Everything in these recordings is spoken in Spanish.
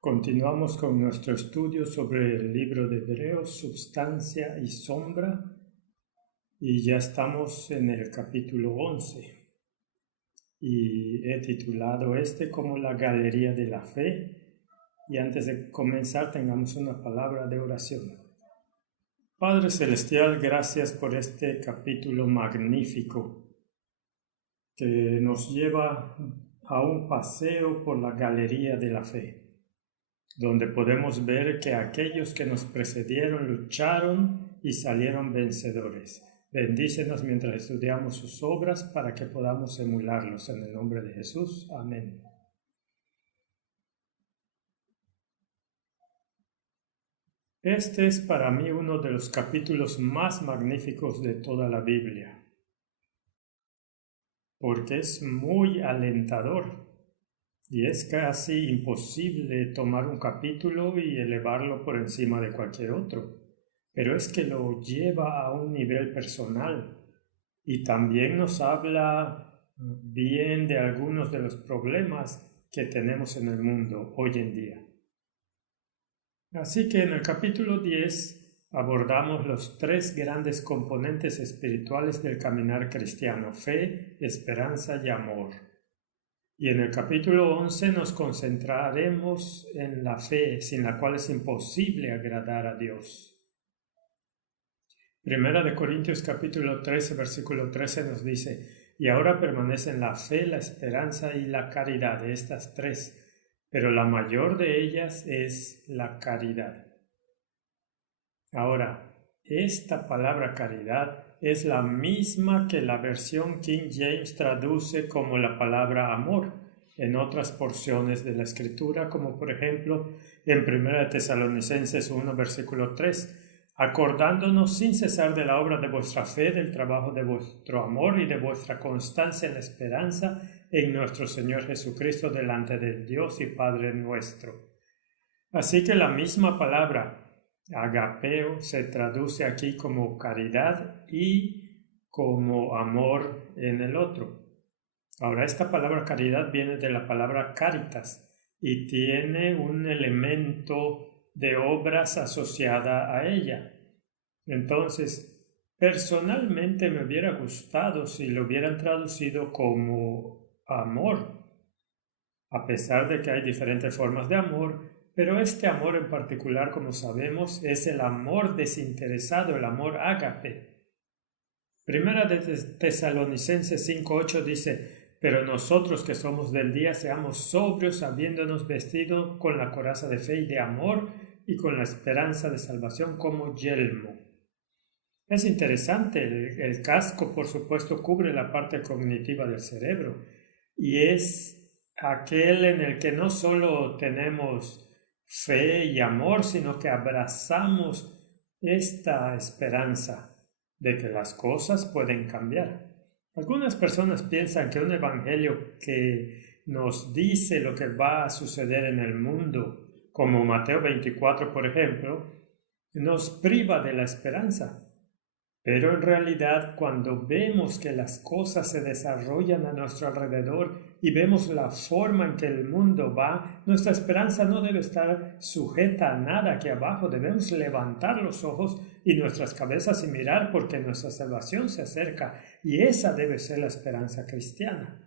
Continuamos con nuestro estudio sobre el libro de Hebreos, Substancia y Sombra, y ya estamos en el capítulo 11. Y he titulado como la Galería de la Fe. Y antes de comenzar, tengamos una palabra de oración. Padre Celestial, gracias por este capítulo magnífico que nos lleva a un paseo por la Galería de la Fe, donde podemos ver que aquellos que nos precedieron lucharon y salieron vencedores. Bendícenos mientras estudiamos sus obras para que podamos emularlos en el nombre de Jesús. Amén. Este es para mí uno de los capítulos más magníficos de toda la Biblia, porque es muy alentador. Y es casi imposible tomar un capítulo y elevarlo por encima de cualquier otro, pero es que lo lleva a un nivel personal y también nos habla bien de algunos de los problemas que tenemos en el mundo hoy en día. Así que en el capítulo 10 abordamos los tres grandes componentes espirituales del caminar cristiano: fe, esperanza y amor. Y en el capítulo 11 nos concentraremos en la fe, sin la cual es imposible agradar a Dios. Primera de Corintios capítulo 13, versículo 13 nos dice: y ahora permanecen la fe, la esperanza y la caridad, de estas tres, pero la mayor de ellas es la caridad. Ahora, esta palabra caridad es la misma que la versión King James traduce como la palabra amor en otras porciones de la Escritura, como por ejemplo en 1 Tesalonicenses 1, versículo 3, acordándonos sin cesar de la obra de vuestra fe, del trabajo de vuestro amor y de vuestra constancia en la esperanza en nuestro Señor Jesucristo delante de Dios y Padre nuestro. Así que la misma palabra agapeo se traduce aquí como caridad y como amor en el otro. Ahora, esta palabra caridad viene de la palabra caritas y tiene un elemento de obras asociada a ella. Entonces, personalmente me hubiera gustado si lo hubieran traducido como amor, a pesar de que hay diferentes formas de amor. Pero este amor en particular, como sabemos, es el amor desinteresado, el amor ágape. Primera de Tesalonicenses 5:8 dice: pero nosotros que somos del día seamos sobrios, habiéndonos vestido con la coraza de fe y de amor y con la esperanza de salvación como yelmo. Es interesante, el casco por supuesto cubre la parte cognitiva del cerebro y es aquel en el que no solo tenemos fe y amor, sino que abrazamos esta esperanza de que las cosas pueden cambiar. Algunas personas piensan que un evangelio que nos dice lo que va a suceder en el mundo, como Mateo 24, por ejemplo, nos priva de la esperanza. Pero en realidad, cuando vemos que las cosas se desarrollan a nuestro alrededor y vemos la forma en que el mundo va, nuestra esperanza no debe estar sujeta a nada aquí abajo. Debemos levantar los ojos y nuestras cabezas sin mirar porque nuestra salvación se acerca y esa debe ser la esperanza cristiana.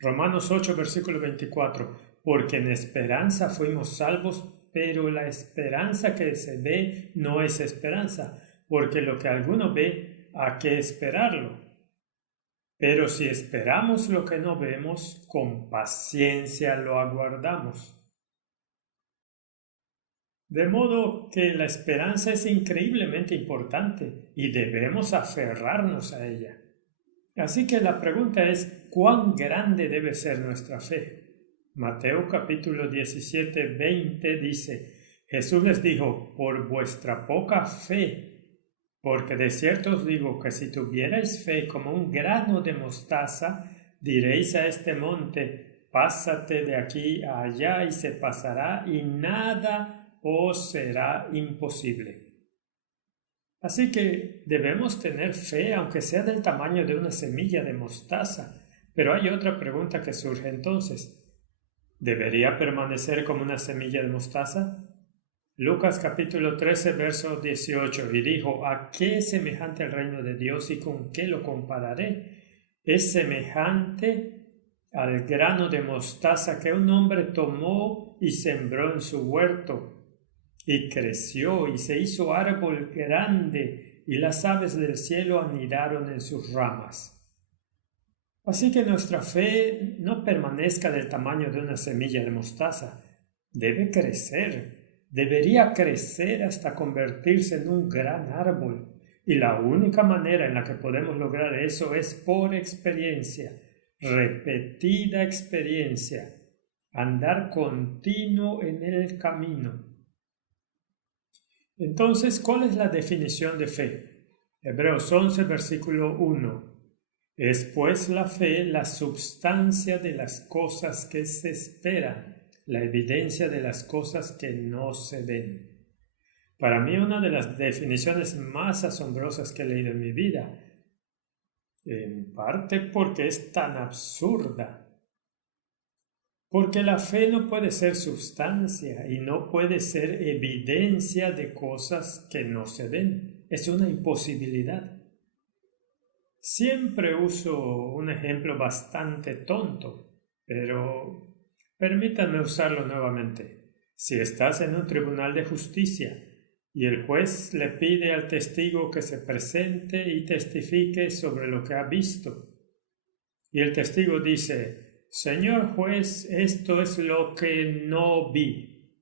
Romanos 8, versículo 24. Porque en esperanza fuimos salvos, pero la esperanza que se ve no es esperanza, porque lo que alguno ve, ¿a qué esperarlo? Pero si esperamos lo que no vemos, con paciencia lo aguardamos. De modo que la esperanza es increíblemente importante y debemos aferrarnos a ella. Así que la pregunta es, ¿cuán grande debe ser nuestra fe? Mateo capítulo 17, 20 dice, Jesús les dijo, por vuestra poca fe, porque de cierto os digo que si tuvierais fe como un grano de mostaza, diréis a este monte, pásate de aquí a allá y se pasará y nada os será imposible. Así que debemos tener fe, aunque sea del tamaño de una semilla de mostaza. Pero hay otra pregunta que surge entonces. ¿Debería permanecer como una semilla de mostaza? Lucas capítulo 13, verso 18, y dijo, ¿a qué es semejante el reino de Dios y con qué lo compararé? Es semejante al grano de mostaza que un hombre tomó y sembró en su huerto. Y creció y se hizo árbol grande, y las aves del cielo anidaron en sus ramas. Así que nuestra fe no permanezca del tamaño de una semilla de mostaza. Debe crecer, debería crecer hasta convertirse en un gran árbol. Y la única manera en la que podemos lograr eso es por experiencia, repetida experiencia, andar continuo en el camino. Entonces, ¿cuál es la definición de fe? Hebreos 11, versículo 1. Es pues la fe la substancia de las cosas que se esperan, la evidencia de las cosas que no se ven. Para mí una de las definiciones más asombrosas que he leído en mi vida, en parte porque es tan absurda. Porque la fe no puede ser substancia y no puede ser evidencia de cosas que no se ven. Es una imposibilidad. Siempre uso un ejemplo bastante tonto, pero permítanme usarlo nuevamente. Si estás en un tribunal de justicia y el juez le pide al testigo que se presente y testifique sobre lo que ha visto, y el testigo dice, Señor juez, esto es lo que no vi.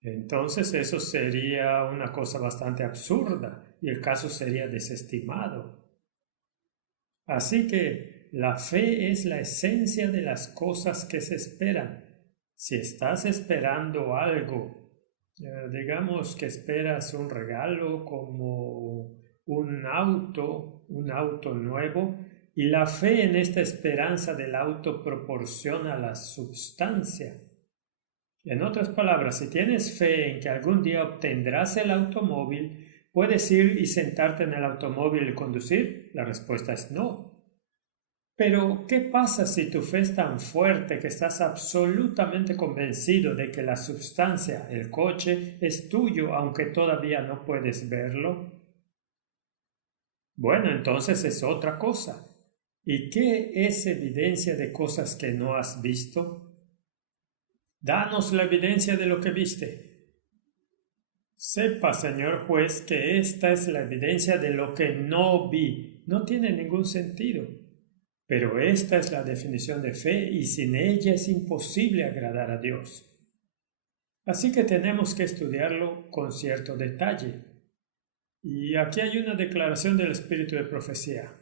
Entonces eso sería una cosa bastante absurda y el caso sería desestimado. Así que la fe es la esencia de las cosas que se esperan. Si estás esperando algo, digamos que esperas un regalo como un auto nuevo, y la fe en esta esperanza del auto proporciona la substancia. En otras palabras, si tienes fe en que algún día obtendrás el automóvil, ¿puedes ir y sentarte en el automóvil y conducir? La respuesta es no. Pero, ¿qué pasa si tu fe es tan fuerte que estás absolutamente convencido de que la substancia, el coche, es tuyo aunque todavía no puedes verlo? Bueno, entonces es otra cosa. ¿Y qué es evidencia de cosas que no has visto? Danos la evidencia de lo que viste. Sepa, señor juez, que esta es la evidencia de lo que no vi. No tiene ningún sentido. Pero esta es la definición de fe y sin ella es imposible agradar a Dios. Así que tenemos que estudiarlo con cierto detalle. Y aquí hay una declaración del espíritu de profecía.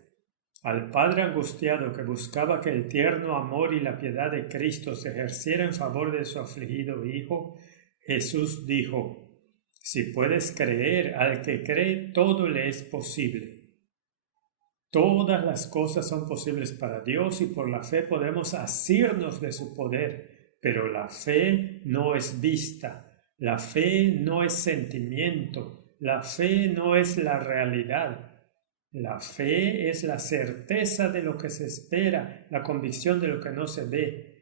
Al padre angustiado que buscaba que el tierno amor y la piedad de Cristo se ejerciera en favor de su afligido Hijo, Jesús dijo, si puedes creer, al que cree todo le es posible. Todas las cosas son posibles para Dios y por la fe podemos asirnos de su poder, pero la fe no es vista, la fe no es sentimiento, la fe no es la realidad. La fe es la certeza de lo que se espera, la convicción de lo que no se ve.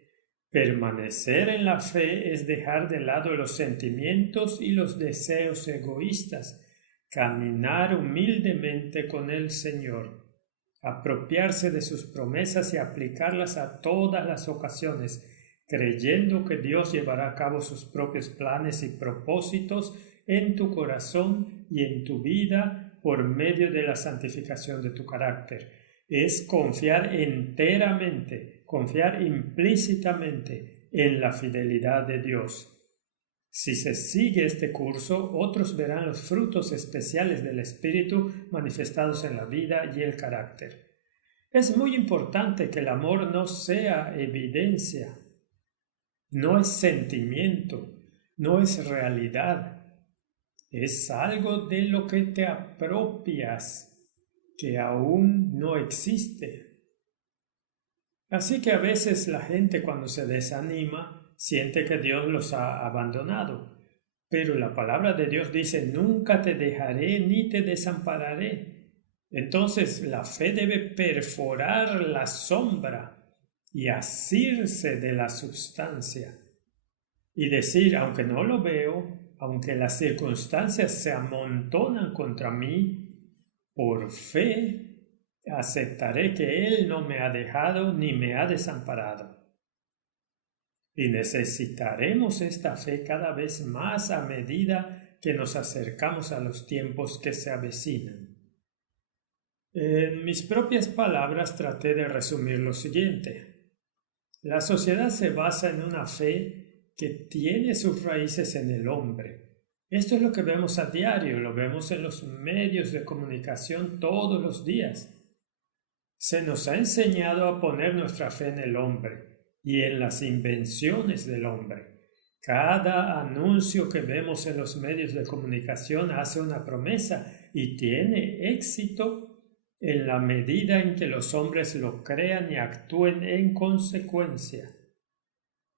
Permanecer en la fe es dejar de lado los sentimientos y los deseos egoístas, caminar humildemente con el Señor, apropiarse de sus promesas y aplicarlas a todas las ocasiones, creyendo que Dios llevará a cabo sus propios planes y propósitos en tu corazón y en tu vida por medio de la santificación de tu carácter. Es confiar enteramente, confiar implícitamente en la fidelidad de Dios. Si se sigue este curso, otros verán los frutos especiales del Espíritu manifestados en la vida y el carácter. Es muy importante que el amor no sea evidencia, no es sentimiento, no es realidad. Es algo de lo que te apropias, que aún no existe. Así que a veces la gente cuando se desanima siente que Dios los ha abandonado. Pero la palabra de Dios dice, nunca te dejaré ni te desampararé. Entonces la fe debe perforar la sombra y asirse de la substancia. Y decir, aunque no lo veo, aunque las circunstancias se amontonan contra mí, por fe aceptaré que Él no me ha dejado ni me ha desamparado. Y necesitaremos esta fe cada vez más a medida que nos acercamos a los tiempos que se avecinan. En mis propias palabras traté de resumir lo siguiente. La sociedad se basa en una fe que tiene sus raíces en el hombre. Esto es lo que vemos a diario, lo vemos en los medios de comunicación todos los días. Se nos ha enseñado a poner nuestra fe en el hombre y en las invenciones del hombre. Cada anuncio que vemos en los medios de comunicación hace una promesa y tiene éxito en la medida en que los hombres lo crean y actúen en consecuencia.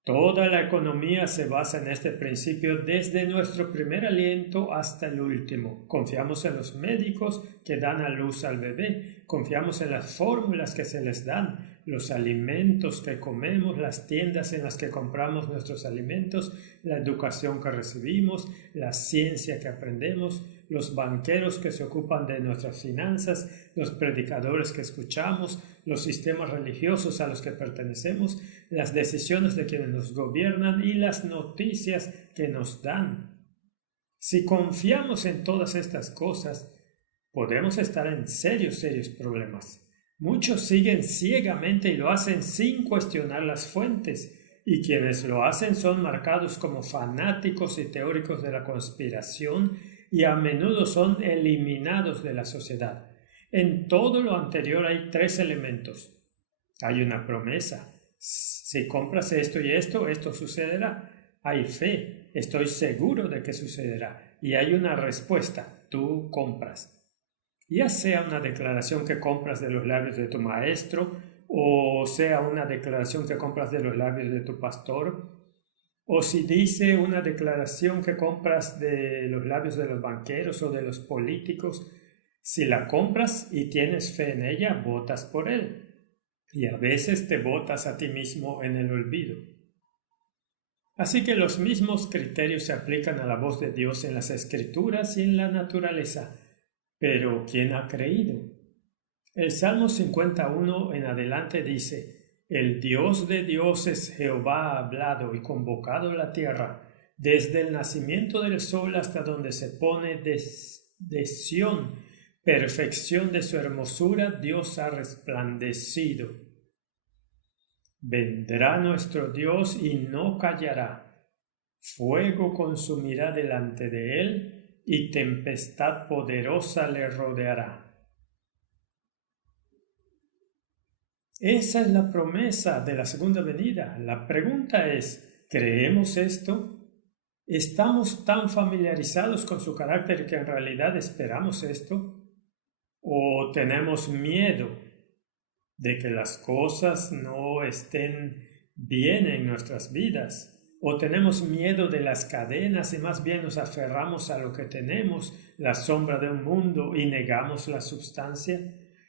Toda la economía se basa en este principio desde nuestro primer aliento hasta el último. Confiamos en los médicos que dan a luz al bebé, confiamos en las fórmulas que se les dan, los alimentos que comemos, las tiendas en las que compramos nuestros alimentos, la educación que recibimos, la ciencia que aprendemos, los banqueros que se ocupan de nuestras finanzas, los predicadores que escuchamos, los sistemas religiosos a los que pertenecemos, las decisiones de quienes nos gobiernan y las noticias que nos dan. Si confiamos en todas estas cosas, podemos estar en serios problemas. Muchos siguen ciegamente y lo hacen sin cuestionar las fuentes, y quienes lo hacen son marcados como fanáticos y teóricos de la conspiración y a menudo son eliminados de la sociedad. En todo lo anterior hay tres elementos. Hay una promesa. Si compras esto y esto sucederá. Hay fe. Estoy seguro de que sucederá. Y hay una respuesta. Tú compras. Ya sea una declaración que compras de los labios de tu maestro, o sea una declaración que compras de los labios de tu pastor, o si dice una declaración que compras de los labios de los banqueros o de los políticos, si la compras y tienes fe en ella, votas por él. Y a veces te votas a ti mismo en el olvido. Así que los mismos criterios se aplican a la voz de Dios en las Escrituras y en la naturaleza. Pero ¿quién ha creído? El Salmo 51 en adelante dice: el Dios de dioses Jehová ha hablado y convocado la tierra, desde el nacimiento del sol hasta donde se pone de Sión, perfección de su hermosura, Dios ha resplandecido. Vendrá nuestro Dios y no callará. Fuego consumirá delante de él y tempestad poderosa le rodeará. Esa es la promesa de la segunda venida. La pregunta es, ¿creemos esto? ¿Estamos tan familiarizados con su carácter que en realidad esperamos esto? ¿O tenemos miedo de que las cosas no estén bien en nuestras vidas? ¿O tenemos miedo de las cadenas y más bien nos aferramos a lo que tenemos, la sombra de un mundo, y negamos la substancia?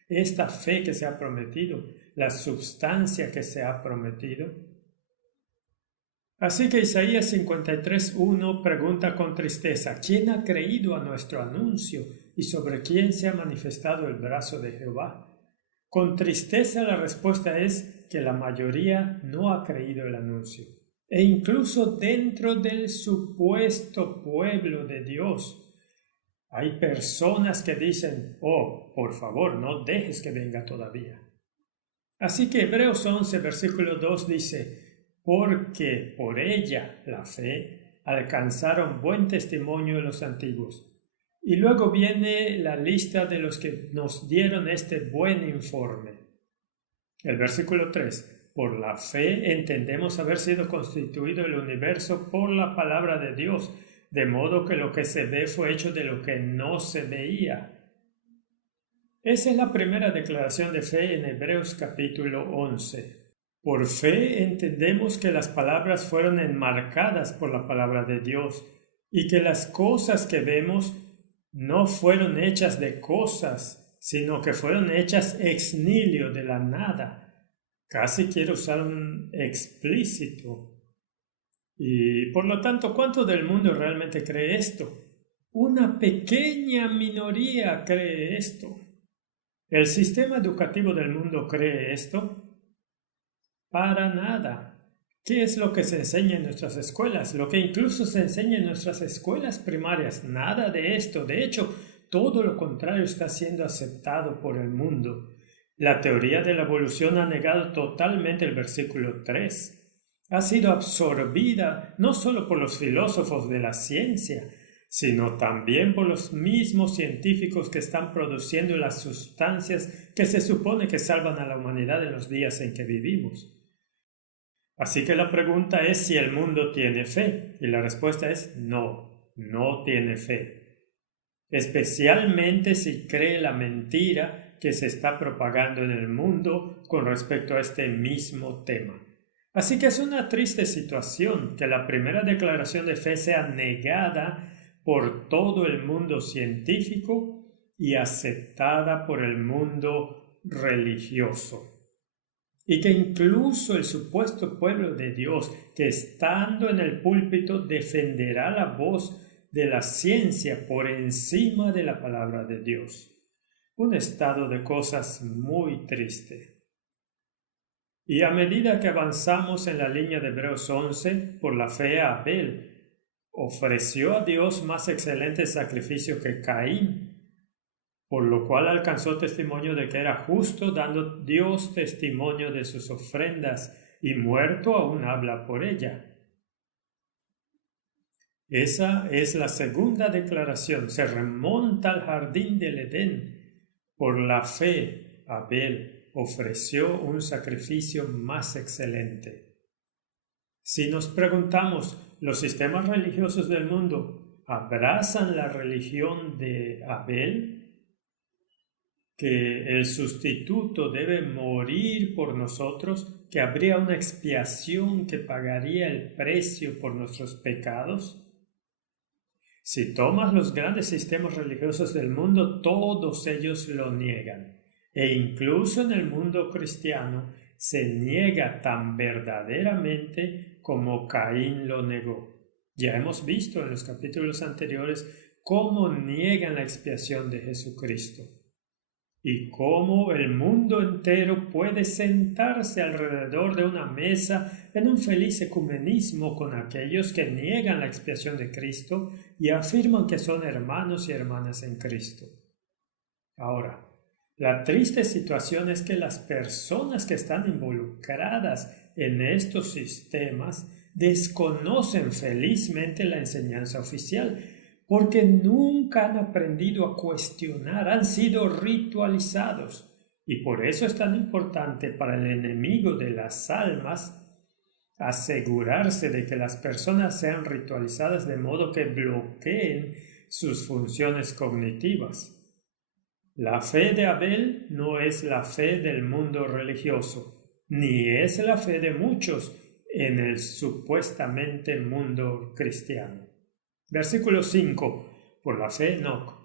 Esta fe que se ha prometido, la substancia que se ha prometido. Así que Isaías 53:1 pregunta con tristeza, ¿quién ha creído a nuestro anuncio y sobre quién se ha manifestado el brazo de Jehová? Con tristeza la respuesta es que la mayoría no ha creído el anuncio. E incluso dentro del supuesto pueblo de Dios, hay personas que dicen, oh, por favor, no dejes que venga todavía. Así que Hebreos 11, versículo 2 dice, porque por ella, la fe, alcanzaron buen testimonio los antiguos. Y luego viene la lista de los que nos dieron este buen informe. El versículo 3, por la fe entendemos haber sido constituido el universo por la palabra de Dios, de modo que lo que se ve fue hecho de lo que no se veía. Esa es la primera declaración de fe en Hebreos capítulo 11. Por fe entendemos que las palabras fueron enmarcadas por la palabra de Dios y que las cosas que vemos no fueron hechas de cosas, sino que fueron hechas ex nihilo, de la nada. Casi quiero usar un explícito. Y por lo tanto, ¿cuánto del mundo realmente cree esto? Una pequeña minoría cree esto. ¿El sistema educativo del mundo cree esto? Para nada. ¿Qué es lo que se enseña en nuestras escuelas? Lo que incluso se enseña en nuestras escuelas primarias. Nada de esto. De hecho, todo lo contrario está siendo aceptado por el mundo. La teoría de la evolución ha negado totalmente el versículo 3. Ha sido absorbida no solo por los filósofos de la ciencia, sino también por los mismos científicos que están produciendo las sustancias que se supone que salvan a la humanidad en los días en que vivimos. Así que la pregunta es si el mundo tiene fe, y la respuesta es no, no tiene fe. Especialmente si cree la mentira que se está propagando en el mundo con respecto a este mismo tema. Así que es una triste situación que la primera declaración de fe sea negada por todo el mundo científico y aceptada por el mundo religioso. Y que incluso el supuesto pueblo de Dios, que estando en el púlpito defenderá la voz de la ciencia por encima de la palabra de Dios. Un estado de cosas muy triste. Y a medida que avanzamos en la línea de Hebreos 11, por la fe Abel ofreció a Dios más excelente sacrificio que Caín, por lo cual alcanzó testimonio de que era justo, dando Dios testimonio de sus ofrendas, y muerto aún habla por ella. Esa es la segunda declaración. Se remonta al jardín del Edén. Por la fe, Abel ofreció un sacrificio más excelente. Si nos preguntamos, ¿los sistemas religiosos del mundo abrazan la religión de Abel? Que el sustituto debe morir por nosotros, que habría una expiación que pagaría el precio por nuestros pecados. Si tomas los grandes sistemas religiosos del mundo, todos ellos lo niegan. E incluso en el mundo cristiano se niega tan verdaderamente como Caín lo negó. Ya hemos visto en los capítulos anteriores cómo niegan la expiación de Jesucristo y cómo el mundo entero puede sentarse alrededor de una mesa en un feliz ecumenismo con aquellos que niegan la expiación de Cristo y afirman que son hermanos y hermanas en Cristo. Ahora, la triste situación es que las personas que están involucradas en estos sistemas desconocen felizmente la enseñanza oficial, porque nunca han aprendido a cuestionar, han sido ritualizados. Y por eso es tan importante para el enemigo de las almas asegurarse de que las personas sean ritualizadas de modo que bloqueen sus funciones cognitivas. La fe de Abel no es la fe del mundo religioso, ni es la fe de muchos en el supuestamente mundo cristiano. Versículo 5. Por la fe Enoc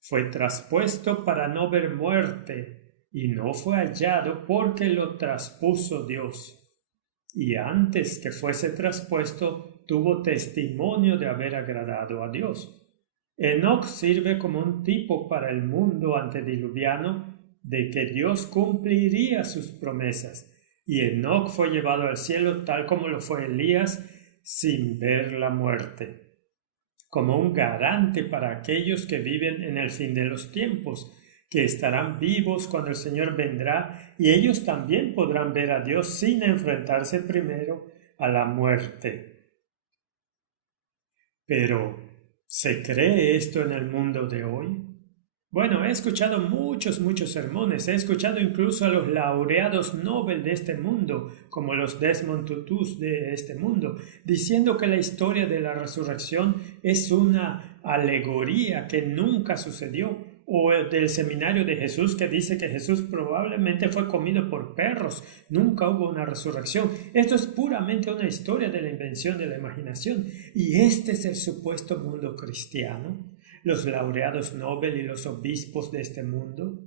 fue traspuesto para no ver muerte, y no fue hallado porque lo traspuso Dios. y antes que fuese traspuesto tuvo testimonio de haber agradado a Dios. Enoc sirve como un tipo para el mundo antediluviano de que Dios cumpliría sus promesas, y Enoc fue llevado al cielo tal como lo fue Elías sin ver la muerte, como un garante para aquellos que viven en el fin de los tiempos, que estarán vivos cuando el Señor vendrá, y ellos también podrán ver a Dios sin enfrentarse primero a la muerte. Pero, ¿se cree esto en el mundo de hoy? Bueno, he escuchado muchos sermones, he escuchado incluso a los laureados Nobel de este mundo, como los Desmond Tutus de este mundo, diciendo que la historia de la resurrección es una alegoría que nunca sucedió, o el del seminario de Jesús que dice que Jesús probablemente fue comido por perros, nunca hubo una resurrección. Esto es puramente una historia de la invención de la imaginación, y este es el supuesto mundo cristiano. Los laureados Nobel y los obispos de este mundo.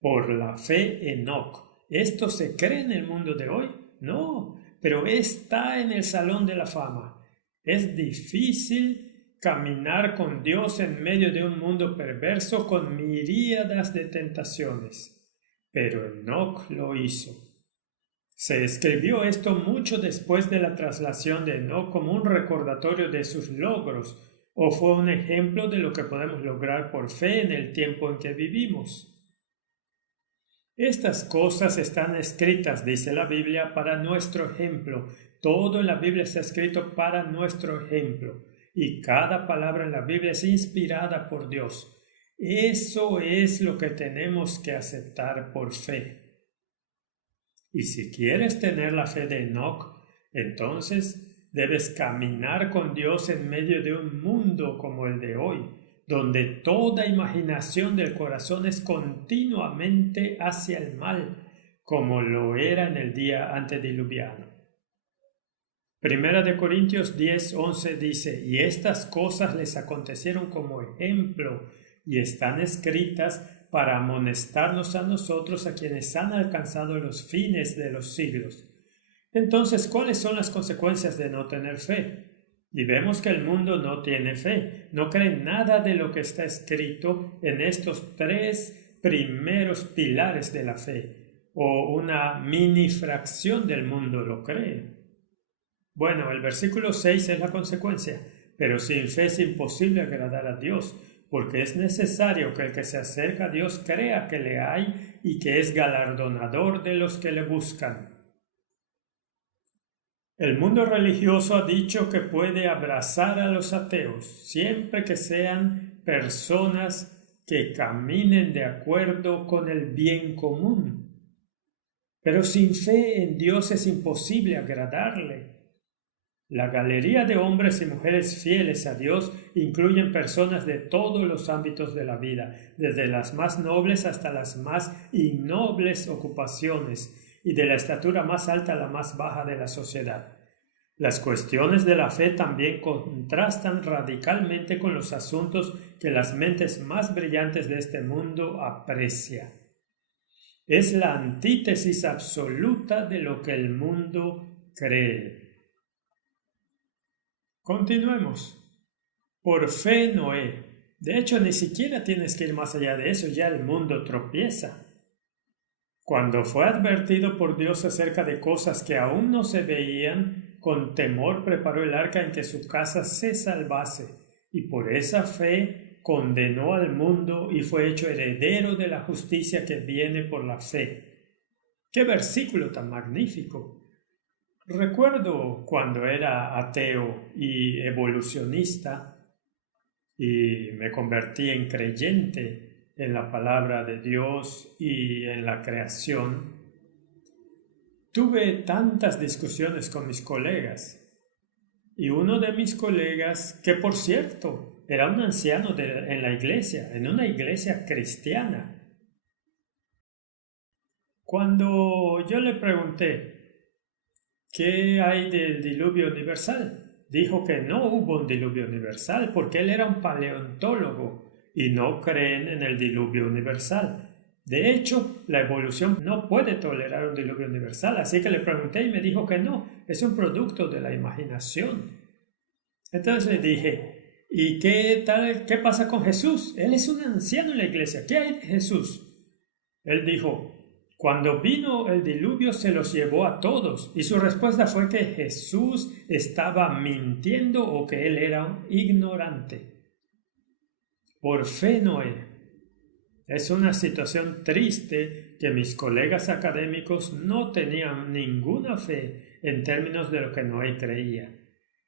Por la fe, Enoc. ¿Esto se cree en el mundo de hoy? No, pero está en el Salón de la Fama. Es difícil caminar con Dios en medio de un mundo perverso con miríadas de tentaciones. Pero Enoc lo hizo. Se escribió esto mucho después de la traslación de Enoc como un recordatorio de sus logros, o fue un ejemplo de lo que podemos lograr por fe en el tiempo en que vivimos. Estas cosas están escritas, dice la Biblia, para nuestro ejemplo. Todo en la Biblia está escrito para nuestro ejemplo, y cada palabra en la Biblia es inspirada por Dios. Eso es lo que tenemos que aceptar por fe. Y si quieres tener la fe de Enoc, entonces debes caminar con Dios en medio de un mundo como el de hoy, donde toda imaginación del corazón es continuamente hacia el mal, como lo era en el día antediluviano. Primera de Corintios 10:11 dice, y estas cosas les acontecieron como ejemplo, y están escritas para amonestarnos a nosotros, a quienes han alcanzado los fines de los siglos. Entonces, ¿cuáles son las consecuencias de no tener fe? Y vemos que el mundo no tiene fe, no cree nada de lo que está escrito en estos tres primeros pilares de la fe, o una mini fracción del mundo lo cree. Bueno, el versículo 6 es la consecuencia, pero sin fe es imposible agradar a Dios, porque es necesario que el que se acerca a Dios crea que le hay y que es galardonador de los que le buscan. El mundo religioso ha dicho que puede abrazar a los ateos siempre que sean personas que caminen de acuerdo con el bien común. Pero sin fe en Dios es imposible agradarle. La galería de hombres y mujeres fieles a Dios incluyen personas de todos los ámbitos de la vida, desde las más nobles hasta las más innobles ocupaciones, y de la estatura más alta a la más baja de la sociedad. Las cuestiones de la fe también contrastan radicalmente con los asuntos que las mentes más brillantes de este mundo aprecian. Es la antítesis absoluta de lo que el mundo cree. Continuemos. Por fe Noé. De hecho, ni siquiera tienes que ir más allá de eso, ya el mundo tropieza. Cuando fue advertido por Dios acerca de cosas que aún no se veían, con temor preparó el arca en que su casa se salvase, y por esa fe condenó al mundo y fue hecho heredero de la justicia que viene por la fe. ¡Qué versículo tan magnífico! Recuerdo cuando era ateo y evolucionista y me convertí en creyente en la palabra de Dios y en la creación, tuve tantas discusiones con mis colegas. Y uno de mis colegas, que por cierto era un anciano en la iglesia, en una iglesia cristiana, cuando yo le pregunté, ¿qué hay del diluvio universal? Dijo que no hubo un diluvio universal porque él era un paleontólogo y no creen en el diluvio universal. De hecho, la evolución no puede tolerar un diluvio universal, así que le pregunté y me dijo que no, es un producto de la imaginación. Entonces le dije, ¿y qué tal? ¿Qué pasa con Jesús? Él es un anciano en la iglesia, ¿qué hay de Jesús? Él dijo, cuando vino el diluvio se los llevó a todos, y su respuesta fue que Jesús estaba mintiendo o que él era un ignorante. Por fe, Noé. Es una situación triste que mis colegas académicos no tenían ninguna fe en términos de lo que Noé creía,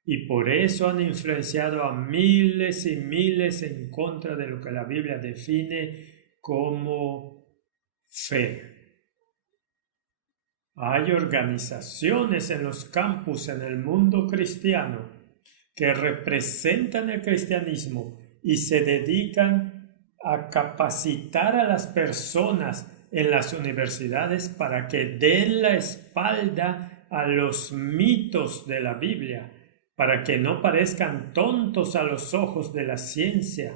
y por eso han influenciado a miles y miles en contra de lo que la Biblia define como fe. Hay organizaciones en los campus en el mundo cristiano que representan el cristianismo y se dedican a capacitar a las personas en las universidades para que den la espalda a los mitos de la Biblia, para que no parezcan tontos a los ojos de la ciencia.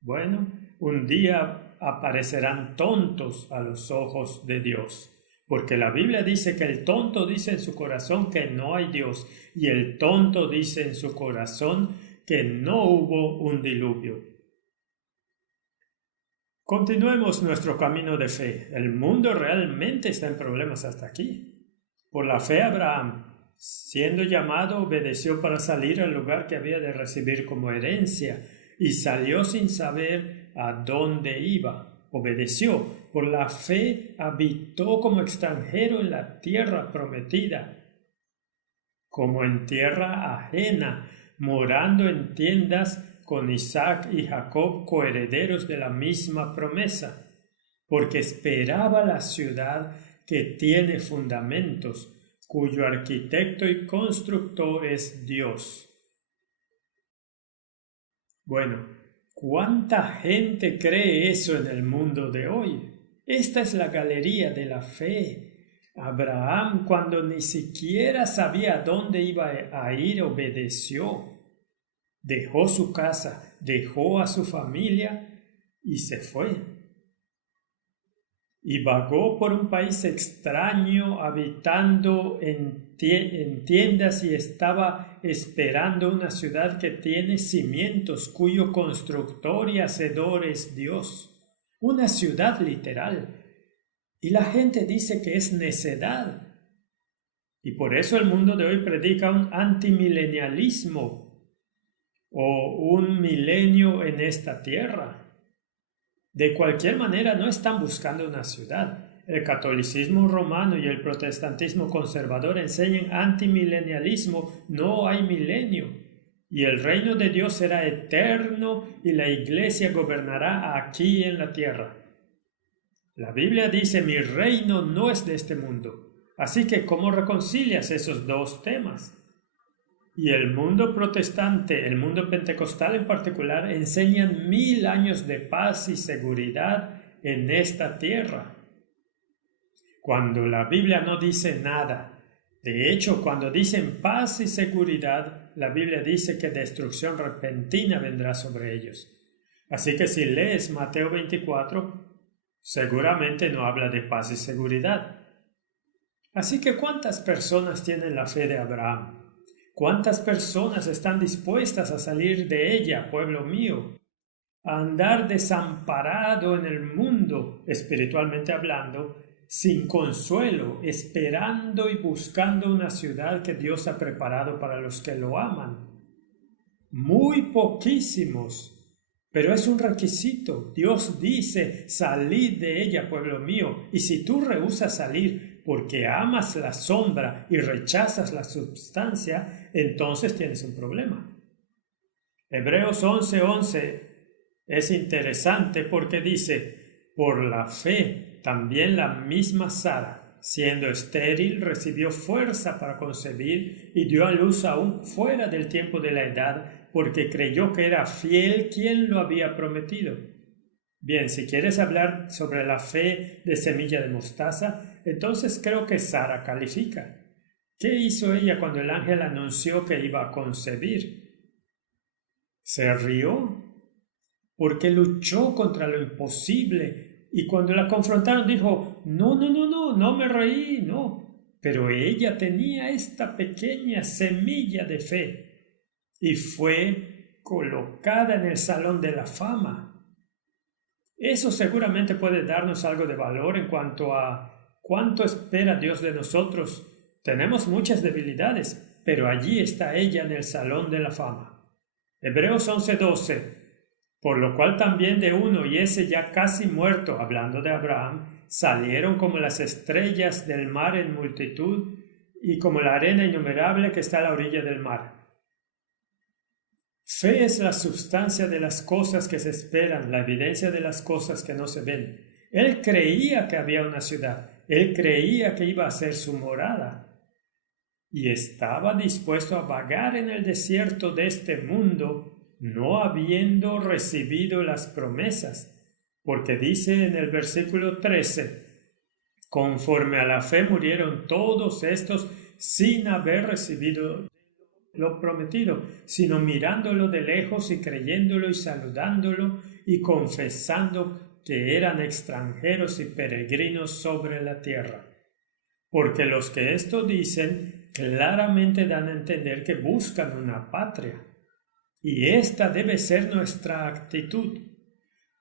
Bueno, un día aparecerán tontos a los ojos de Dios, porque la Biblia dice que el tonto dice en su corazón que no hay Dios, y el tonto dice en su corazón que no hubo un diluvio. Continuemos nuestro camino de fe. El mundo realmente está en problemas hasta aquí. Por la fe, Abraham, siendo llamado, obedeció para salir al lugar que había de recibir como herencia, y salió sin saber a dónde iba. Obedeció. Por la fe habitó como extranjero en la tierra prometida, como en tierra ajena, morando en tiendas con Isaac y Jacob, coherederos de la misma promesa, porque esperaba la ciudad que tiene fundamentos, cuyo arquitecto y constructor es Dios. Bueno, ¿cuánta gente cree eso en el mundo de hoy? Esta es la galería de la fe. Abraham, cuando ni siquiera sabía a dónde iba a ir, obedeció. Dejó su casa, dejó a su familia y se fue. Y vagó por un país extraño, habitando en tiendas, y estaba esperando una ciudad que tiene cimientos, cuyo constructor y hacedor es Dios. Una ciudad literal. Y la gente dice que es necedad. Y por eso el mundo de hoy predica un antimilenialismo o un milenio en esta tierra. De cualquier manera, no están buscando una ciudad. El catolicismo romano y el protestantismo conservador enseñan antimilenialismo, no hay milenio. Y el reino de Dios será eterno y la iglesia gobernará aquí en la tierra. La Biblia dice, mi reino no es de este mundo. Así que, ¿cómo reconcilias esos dos temas? Y el mundo protestante, el mundo pentecostal en particular, enseñan 1000 años de paz y seguridad en esta tierra, cuando la Biblia no dice nada. De hecho, cuando dicen paz y seguridad, la Biblia dice que destrucción repentina vendrá sobre ellos. Así que si lees Mateo 24, seguramente no habla de paz y seguridad. Así que ¿cuántas personas tienen la fe de Abraham? ¿Cuántas personas están dispuestas a salir de ella, pueblo mío? A andar desamparado en el mundo, espiritualmente hablando, sin consuelo, esperando y buscando una ciudad que Dios ha preparado para los que lo aman. Muy poquísimos, pero es un requisito. Dios dice, salid de ella, pueblo mío, y si tú rehusas salir porque amas la sombra y rechazas la substancia, entonces tienes un problema. Hebreos 11:11 es interesante porque dice, por la fe también la misma Sara, siendo estéril, recibió fuerza para concebir y dio a luz aún fuera del tiempo de la edad, porque creyó que era fiel quien lo había prometido. Bien, si quieres hablar sobre la fe de semilla de mostaza, entonces creo que Sara califica. ¿Qué hizo ella cuando el ángel anunció que iba a concebir? ¿Se rió? Porque luchó contra lo imposible, Y cuando la confrontaron dijo, no, no, no, no, no me reí, no. Pero ella tenía esta pequeña semilla de fe y fue colocada en el Salón de la Fama. Eso seguramente puede darnos algo de valor en cuanto a cuánto espera Dios de nosotros. Tenemos muchas debilidades, pero allí está ella en el Salón de la Fama. Hebreos 11:12. Por lo cual también de uno, y ese ya casi muerto, hablando de Abraham, salieron como las estrellas del mar en multitud y como la arena innumerable que está a la orilla del mar. Fe es la substancia de las cosas que se esperan, la evidencia de las cosas que no se ven. Él creía que había una ciudad, él creía que iba a ser su morada y estaba dispuesto a vagar en el desierto de este mundo, no habiendo recibido las promesas, porque dice en el versículo 13, conforme a la fe murieron todos estos sin haber recibido lo prometido, sino mirándolo de lejos y creyéndolo y saludándolo y confesando que eran extranjeros y peregrinos sobre la tierra. Porque los que esto dicen claramente dan a entender que buscan una patria. Y esta debe ser nuestra actitud.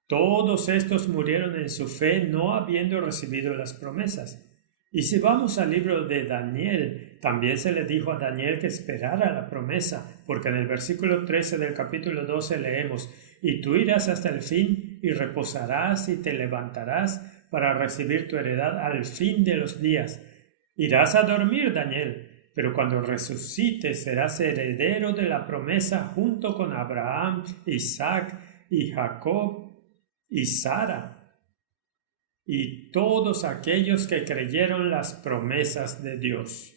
Todos estos murieron en su fe no habiendo recibido las promesas. Y si vamos al libro de Daniel, también se le dijo a Daniel que esperara la promesa, porque en el versículo 13 del capítulo 12 leemos, y tú irás hasta el fin y reposarás y te levantarás para recibir tu heredad al fin de los días. Irás a dormir, Daniel, pero cuando resucites serás heredero de la promesa junto con Abraham, Isaac y Jacob y Sara y todos aquellos que creyeron las promesas de Dios.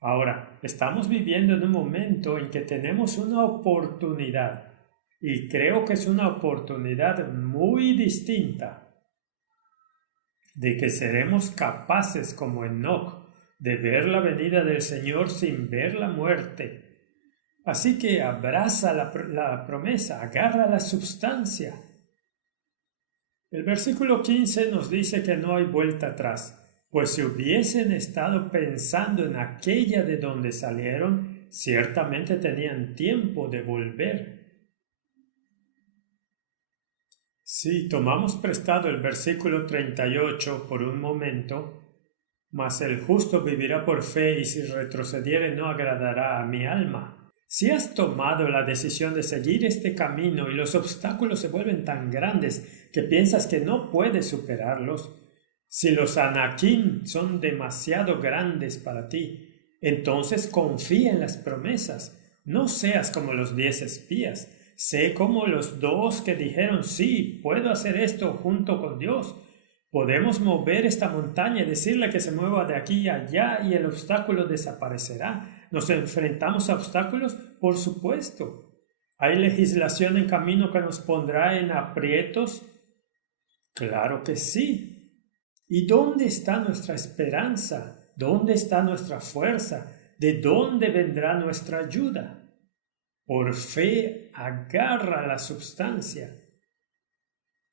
Ahora, estamos viviendo en un momento en que tenemos una oportunidad, y creo que es una oportunidad muy distinta, de que seremos capaces como Enoc de ver la venida del Señor sin ver la muerte. Así que abraza la promesa, agarra la substancia. El versículo 15 nos dice que no hay vuelta atrás, pues si hubiesen estado pensando en aquella de donde salieron, ciertamente tenían tiempo de volver. Si tomamos prestado el versículo 38 por un momento, mas el justo vivirá por fe y si retrocediere no agradará a mi alma. Si has tomado la decisión de seguir este camino y los obstáculos se vuelven tan grandes que piensas que no puedes superarlos, si los anaquim son demasiado grandes para ti, entonces confía en las promesas. No seas como los 10 espías. Sé como los 2 que dijeron, sí, puedo hacer esto junto con Dios. Podemos mover esta montaña y decirle que se mueva de aquí y allá y el obstáculo desaparecerá. ¿Nos enfrentamos a obstáculos? Por supuesto. ¿Hay legislación en camino que nos pondrá en aprietos? Claro que sí. ¿Y dónde está nuestra esperanza? ¿Dónde está nuestra fuerza? ¿De dónde vendrá nuestra ayuda? Por fe agarra la substancia.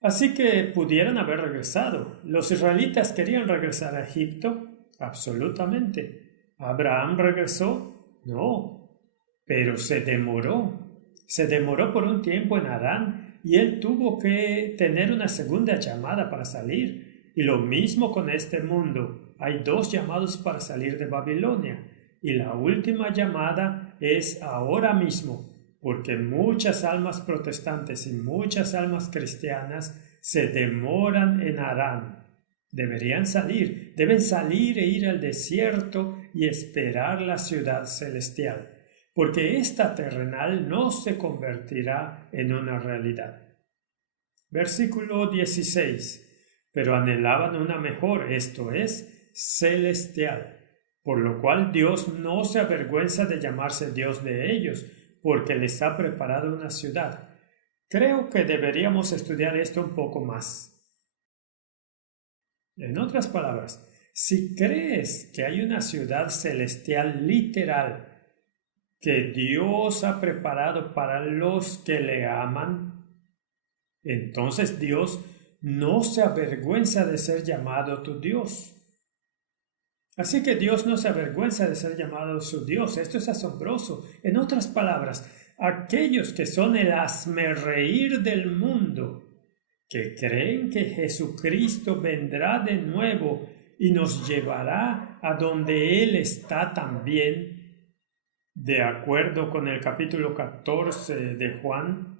Así que pudieran haber regresado. ¿Los israelitas querían regresar a Egipto? Absolutamente. ¿Abraham regresó? No. Pero se demoró. Se demoró por un tiempo en Harán y él tuvo que tener una segunda llamada para salir. Y lo mismo con este mundo. Hay 2 llamados para salir de Babilonia. Y la última llamada es ahora mismo, porque muchas almas protestantes y muchas almas cristianas se demoran en Harán. Deben salir e ir al desierto y esperar la ciudad celestial, porque esta terrenal no se convertirá en una realidad. Versículo 16. Pero anhelaban una mejor, esto es, celestial, por lo cual Dios no se avergüenza de llamarse Dios de ellos, porque les ha preparado una ciudad. Creo que deberíamos estudiar esto un poco más. En otras palabras, si crees que hay una ciudad celestial literal que Dios ha preparado para los que le aman, entonces Dios no se avergüenza de ser llamado tu Dios. Así que Dios no se avergüenza de ser llamado su Dios. Esto es asombroso. En otras palabras, aquellos que son el hazmerreír del mundo, que creen que Jesucristo vendrá de nuevo y nos llevará a donde Él está también, de acuerdo con el capítulo 14 de Juan,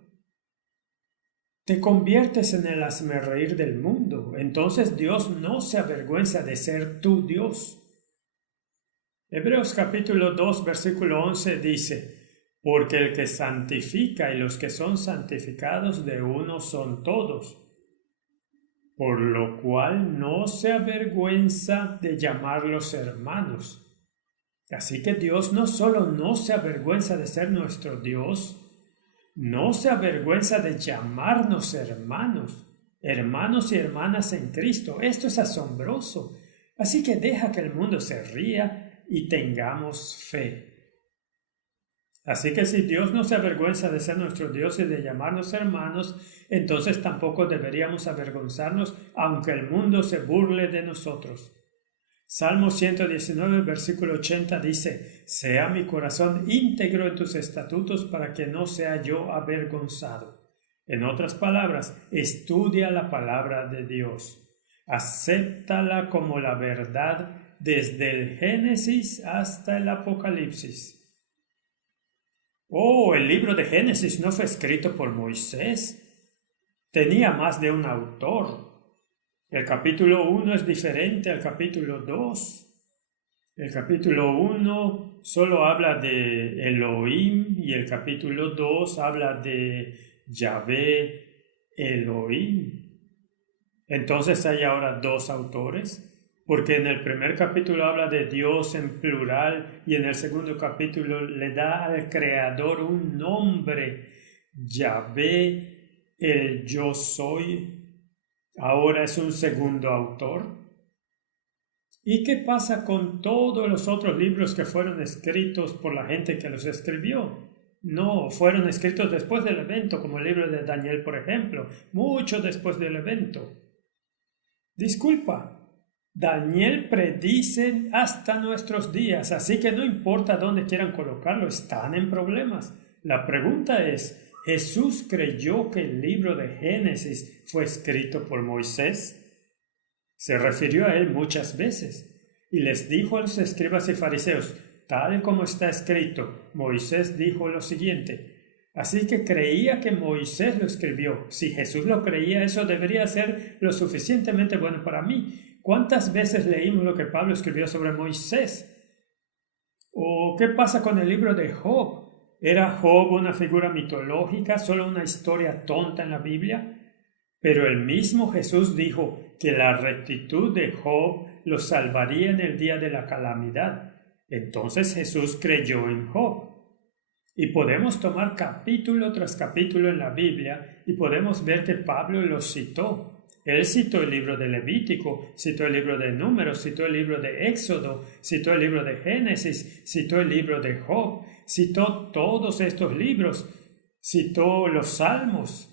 te conviertes en el hazmerreír del mundo. Entonces Dios no se avergüenza de ser tu Dios. Hebreos capítulo 2, versículo 11 dice, porque el que santifica y los que son santificados de uno son todos, por lo cual no se avergüenza de llamarlos hermanos. Así que Dios no solo no se avergüenza de ser nuestro Dios, no se avergüenza de llamarnos hermanos, hermanos y hermanas en Cristo. Esto es asombroso. Así que deja que el mundo se ría y tengamos fe. Así que si Dios no se avergüenza de ser nuestro Dios y de llamarnos hermanos, entonces tampoco deberíamos avergonzarnos aunque el mundo se burle de nosotros. Salmo 119, versículo 80 dice, sea mi corazón íntegro en tus estatutos para que no sea yo avergonzado. En otras palabras, estudia la palabra de Dios. Acéptala como la verdad desde el Génesis hasta el Apocalipsis. El libro de Génesis no fue escrito por Moisés. Tenía más de un autor. El capítulo 1 es diferente al capítulo 2. El capítulo 1 solo habla de Elohim y el capítulo 2 habla de Yahvé Elohim. Entonces hay ahora dos autores, porque en el primer capítulo habla de Dios en plural y en el segundo capítulo le da al Creador un nombre, Yahvé el Yo Soy. Ahora es un segundo autor. ¿Y qué pasa con todos los otros libros que fueron escritos por la gente que los escribió? No, fueron escritos después del evento, como el libro de Daniel, por ejemplo, mucho después del evento. Disculpa, Daniel predice hasta nuestros días, así que no importa dónde quieran colocarlo, están en problemas. La pregunta es, ¿Jesús creyó que el libro de Génesis fue escrito por Moisés? Se refirió a él muchas veces y les dijo a los escribas y fariseos, tal como está escrito, Moisés dijo lo siguiente. Así que creía que Moisés lo escribió. Si Jesús lo creía, eso debería ser lo suficientemente bueno para mí. ¿Cuántas veces leímos lo que Pablo escribió sobre Moisés? ¿O qué pasa con el libro de Job? ¿Era Job una figura mitológica, solo una historia tonta en la Biblia? Pero el mismo Jesús dijo que la rectitud de Job lo salvaría en el día de la calamidad. Entonces Jesús creyó en Job. Y podemos tomar capítulo tras capítulo en la Biblia y podemos ver que Pablo los citó. Él citó el libro de Levítico, citó el libro de Números, citó el libro de Éxodo, citó el libro de Génesis, citó el libro de Job, citó todos estos libros, citó los Salmos.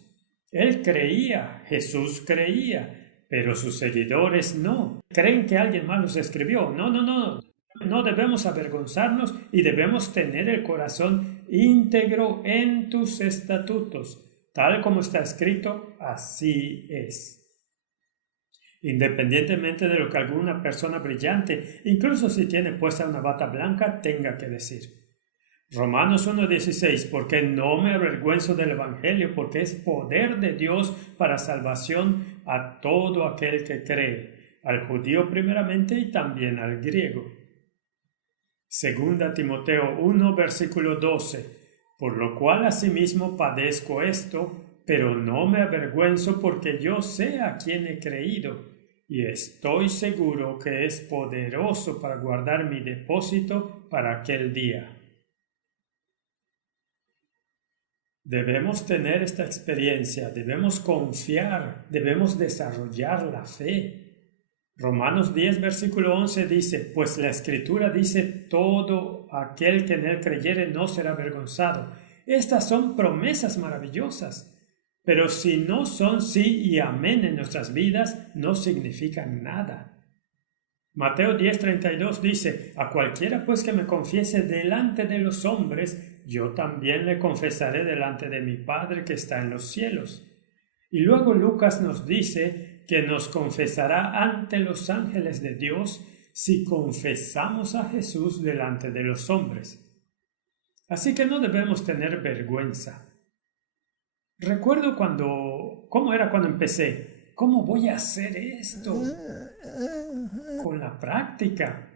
Él creía, Jesús creía, pero sus seguidores no. Creen que alguien más los escribió. No. No debemos avergonzarnos y debemos tener el corazón íntegro en tus estatutos. Tal como está escrito, así es. Independientemente de lo que alguna persona brillante, incluso si tiene puesta una bata blanca, tenga que decir. Romanos 1:16, porque no me avergüenzo del Evangelio, porque es poder de Dios para salvación a todo aquel que cree, al judío primeramente y también al griego. Segunda Timoteo 1, versículo 12, por lo cual asimismo padezco esto, pero no me avergüenzo porque yo sé a quién he creído, y estoy seguro que es poderoso para guardar mi depósito para aquel día. Debemos tener esta experiencia, debemos confiar, debemos desarrollar la fe. Romanos 10, versículo 11 dice, pues la Escritura dice, todo aquel que en él creyere no será avergonzado. Estas son promesas maravillosas. Pero si no son sí y amén en nuestras vidas, no significan nada. Mateo 10:32 dice, a cualquiera pues que me confiese delante de los hombres, yo también le confesaré delante de mi Padre que está en los cielos. Y luego Lucas nos dice que nos confesará ante los ángeles de Dios si confesamos a Jesús delante de los hombres. Así que no debemos tener vergüenza. Recuerdo cómo era cuando empecé. ¿Cómo voy a hacer esto? Con la práctica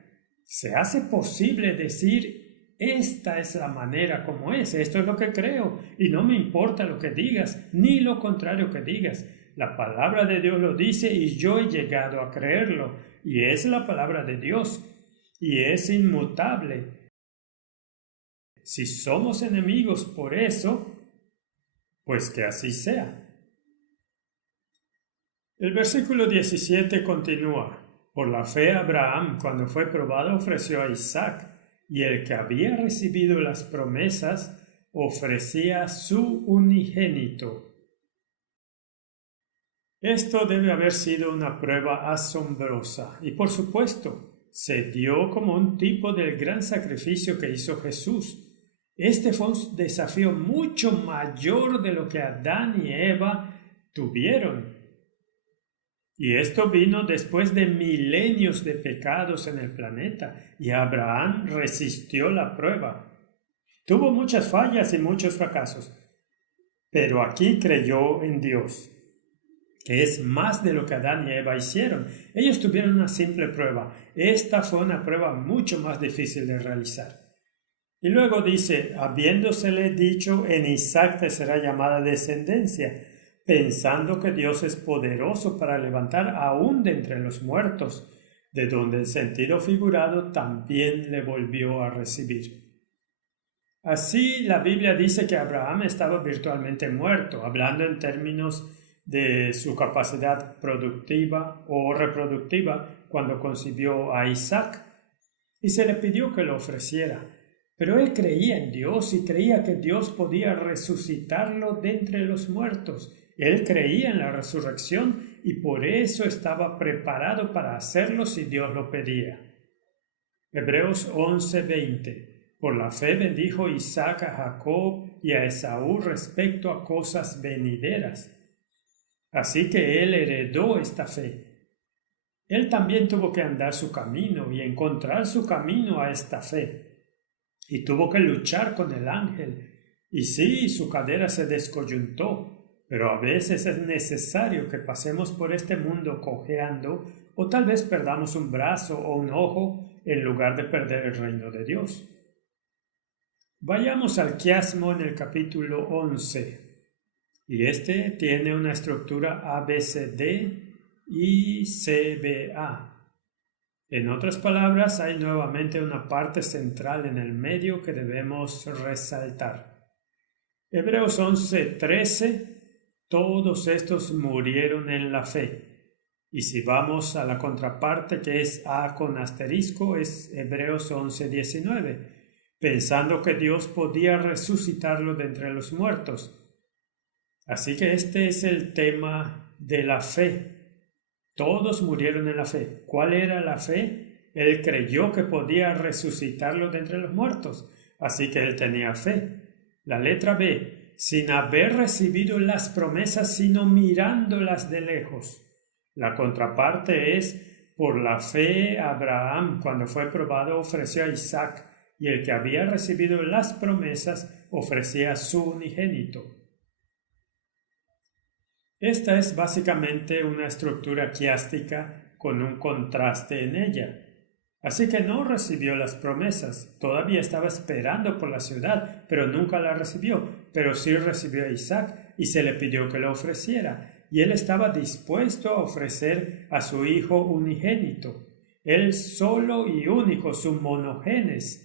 se hace posible decir, esta es la manera como es, esto es lo que creo, y no me importa lo que digas, ni lo contrario que digas. La palabra de Dios lo dice y yo he llegado a creerlo, y es la palabra de Dios, y es inmutable. Si somos enemigos por eso, pues que así sea. El versículo 17 continúa. Por la fe Abraham, cuando fue probado, ofreció a Isaac, y el que había recibido las promesas ofrecía su unigénito. Esto debe haber sido una prueba asombrosa, y por supuesto, se dio como un tipo del gran sacrificio que hizo Jesús. Este fue un desafío mucho mayor de lo que Adán y Eva tuvieron. Y esto vino después de milenios de pecados en el planeta, y Abraham resistió la prueba. Tuvo muchas fallas y muchos fracasos, pero aquí creyó en Dios, que es más de lo que Adán y Eva hicieron. Ellos tuvieron una simple prueba. Esta fue una prueba mucho más difícil de realizar. Y luego dice, habiéndosele dicho, en Isaac te será llamada descendencia, pensando que Dios es poderoso para levantar aún de entre los muertos, de donde en sentido figurado también le volvió a recibir. Así la Biblia dice que Abraham estaba virtualmente muerto, hablando en términos de su capacidad productiva o reproductiva cuando concibió a Isaac, y se le pidió que lo ofreciera. Pero él creía en Dios y creía que Dios podía resucitarlo de entre los muertos. Él creía en la resurrección y por eso estaba preparado para hacerlo si Dios lo pedía. Hebreos 11:20. Por la fe bendijo Isaac a Jacob y a Esaú respecto a cosas venideras. Así que él heredó esta fe. Él también tuvo que andar su camino y encontrar su camino a esta fe. Y tuvo que luchar con el ángel. Y sí, su cadera se descoyuntó, pero a veces es necesario que pasemos por este mundo cojeando, o tal vez perdamos un brazo o un ojo en lugar de perder el reino de Dios. Vayamos al quiasmo en el capítulo 11. Y este tiene una estructura ABCD y CBA. En otras palabras, hay nuevamente una parte central en el medio que debemos resaltar. Hebreos 11:13, todos estos murieron en la fe. Y si vamos a la contraparte que es A con asterisco, es Hebreos 11:19, pensando que Dios podía resucitarlo de entre los muertos. Así que este es el tema de la fe. Todos murieron en la fe. ¿Cuál era la fe? Él creyó que podía resucitarlo de entre los muertos, así que él tenía fe. La letra B, sin haber recibido las promesas, sino mirándolas de lejos. La contraparte es, por la fe, Abraham, cuando fue probado, ofreció a Isaac, y el que había recibido las promesas ofrecía su unigénito. Esta es básicamente una estructura quiástica con un contraste en ella. Así que no recibió las promesas, todavía estaba esperando por la ciudad, pero nunca la recibió, pero sí recibió a Isaac y se le pidió que lo ofreciera, y él estaba dispuesto a ofrecer a su hijo unigénito, él solo y único, su monogenes.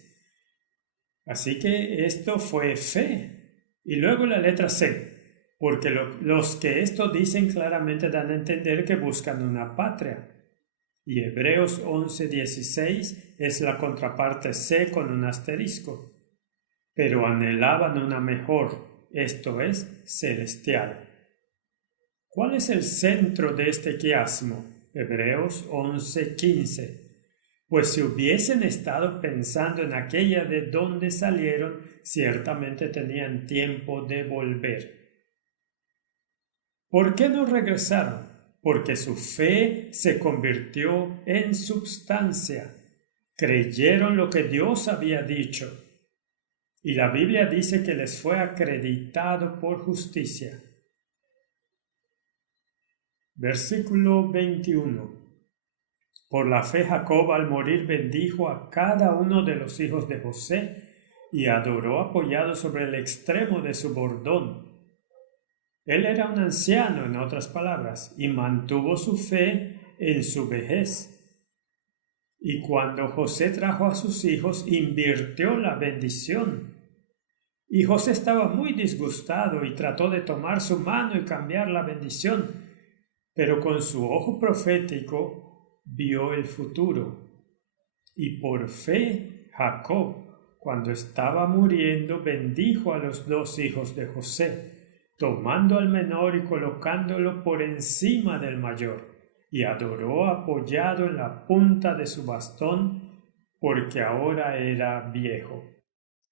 Así que esto fue fe. Y luego la letra C. Porque los que esto dicen claramente dan a entender que buscan una patria. Y Hebreos 11:16 es la contraparte C con un asterisco. Pero anhelaban una mejor, esto es, celestial. ¿Cuál es el centro de este quiasmo? Hebreos 11:15. Pues si hubiesen estado pensando en aquella de donde salieron, ciertamente tenían tiempo de volver. ¿Por qué no regresaron? Porque su fe se convirtió en substancia. Creyeron lo que Dios había dicho. Y la Biblia dice que les fue acreditado por justicia. Versículo 21. Por la fe Jacob al morir bendijo a cada uno de los hijos de José y adoró apoyado sobre el extremo de su bordón. Él era un anciano, en otras palabras, y mantuvo su fe en su vejez. Y cuando José trajo a sus hijos, invirtió la bendición. Y José estaba muy disgustado y trató de tomar su mano y cambiar la bendición, pero con su ojo profético vio el futuro. Y por fe Jacob, cuando estaba muriendo, bendijo a los dos hijos de José, tomando al menor y colocándolo por encima del mayor, y adoró apoyado en la punta de su bastón, porque ahora era viejo.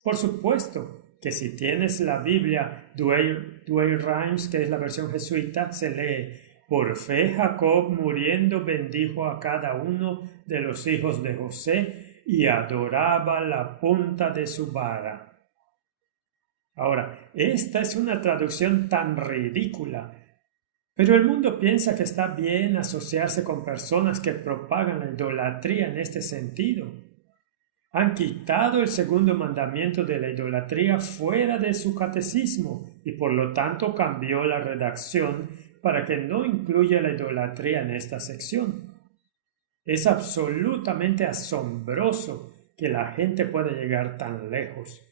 Por supuesto que si tienes la Biblia Douay-Rheims, que es la versión jesuita, se lee: por fe Jacob muriendo bendijo a cada uno de los hijos de José y adoraba la punta de su vara. Ahora, esta es una traducción tan ridícula, pero el mundo piensa que está bien asociarse con personas que propagan la idolatría en este sentido. Han quitado el segundo mandamiento de la idolatría fuera de su catecismo y por lo tanto cambió la redacción para que no incluya la idolatría en esta sección. Es absolutamente asombroso que la gente pueda llegar tan lejos.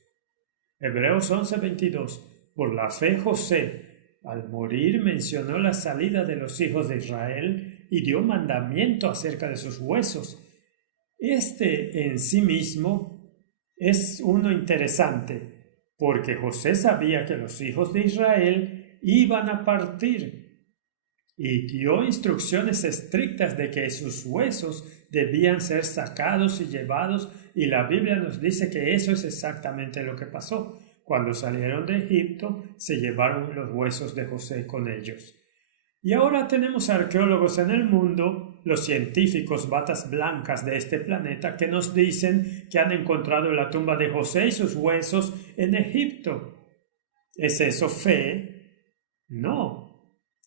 Hebreos 11:22. Por la fe José, al morir, mencionó la salida de los hijos de Israel y dio mandamiento acerca de sus huesos. Este en sí mismo es uno interesante, porque José sabía que los hijos de Israel iban a partir y dio instrucciones estrictas de que sus huesos debían ser sacados y llevados, y la Biblia nos dice que eso es exactamente lo que pasó. Cuando salieron de Egipto, se llevaron los huesos de José con ellos. Y ahora tenemos arqueólogos en el mundo, los científicos batas blancas de este planeta, que nos dicen que han encontrado la tumba de José y sus huesos en Egipto. ¿Es eso fe? No.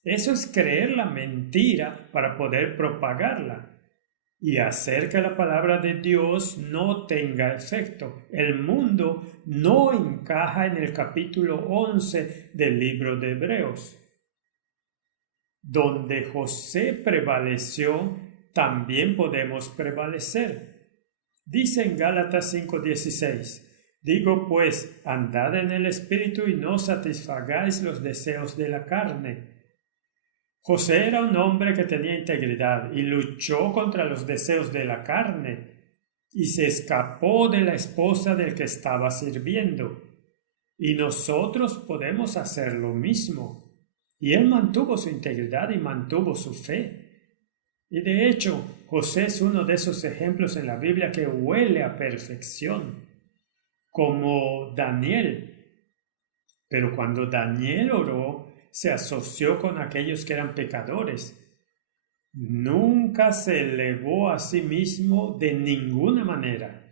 Eso es creer la mentira para poder propagarla y hacer que la palabra de Dios no tenga efecto. El mundo no encaja en el capítulo 11 del libro de Hebreos. Donde José prevaleció, también podemos prevalecer. Dice en Gálatas 5:16, digo pues, andad en el Espíritu y no satisfagáis los deseos de la carne. José era un hombre que tenía integridad y luchó contra los deseos de la carne y se escapó de la esposa del que estaba sirviendo. Y nosotros podemos hacer lo mismo. Y él mantuvo su integridad y mantuvo su fe. Y de hecho, José es uno de esos ejemplos en la Biblia que huele a perfección, como Daniel. Pero cuando Daniel oró, se asoció con aquellos que eran pecadores. Nunca se elevó a sí mismo de ninguna manera.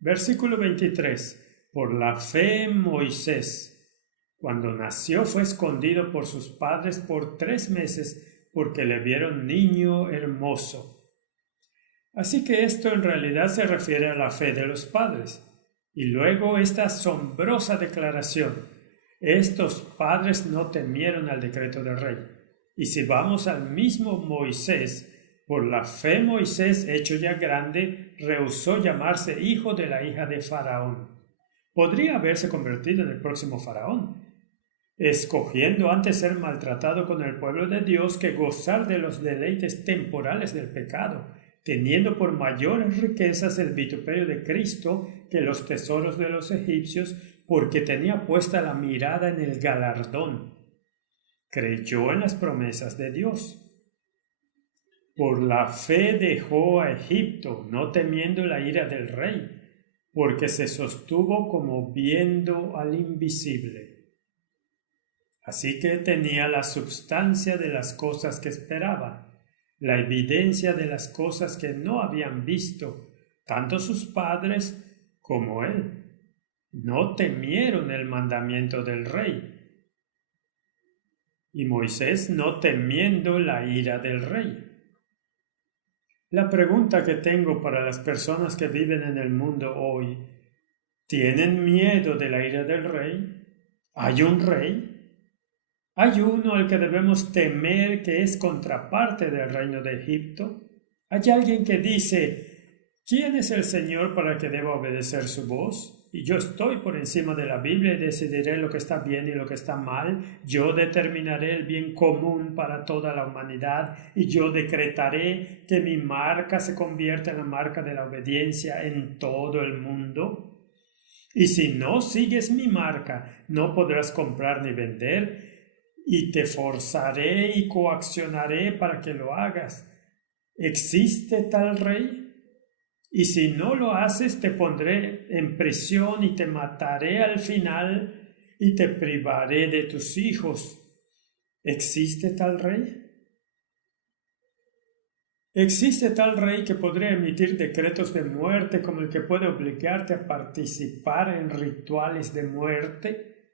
Versículo 23. Por la fe Moisés, cuando nació, fue escondido por sus padres por 3 meses porque le vieron niño hermoso. Así que esto en realidad se refiere a la fe de los padres. Y luego esta asombrosa declaración: estos padres no temieron al decreto del rey. Y si vamos al mismo Moisés, por la fe Moisés, hecho ya grande, rehusó llamarse hijo de la hija de Faraón. Podría haberse convertido en el próximo Faraón, escogiendo antes ser maltratado con el pueblo de Dios que gozar de los deleites temporales del pecado, teniendo por mayores riquezas el vituperio de Cristo que los tesoros de los egipcios, porque tenía puesta la mirada en el galardón. creyó en las promesas de Dios. Por la fe dejó a Egipto, no temiendo la ira del rey, porque se sostuvo como viendo al invisible. Así que tenía la substancia de las cosas que esperaba, la evidencia de las cosas que no habían visto, tanto sus padres como él. No temieron el mandamiento del rey. Y Moisés no temiendo la ira del rey. La pregunta que tengo para las personas que viven en el mundo hoy, ¿tienen miedo de la ira del rey? ¿Hay un rey? ¿Hay uno al que debemos temer que es contraparte del reino de Egipto? ¿Hay alguien que dice, ¿quién es el Señor para que deba obedecer su voz? Y yo estoy por encima de la Biblia y decidiré lo que está bien y lo que está mal. Yo determinaré el bien común para toda la humanidad y yo decretaré que mi marca se convierta en la marca de la obediencia en todo el mundo. Y si no sigues mi marca, no podrás comprar ni vender y te forzaré y coaccionaré para que lo hagas. ¿Existe tal rey? Y si no lo haces, te pondré en prisión y te mataré al final y te privaré de tus hijos. ¿Existe tal rey? ¿Existe tal rey que podría emitir decretos de muerte como el que puede obligarte a participar en rituales de muerte?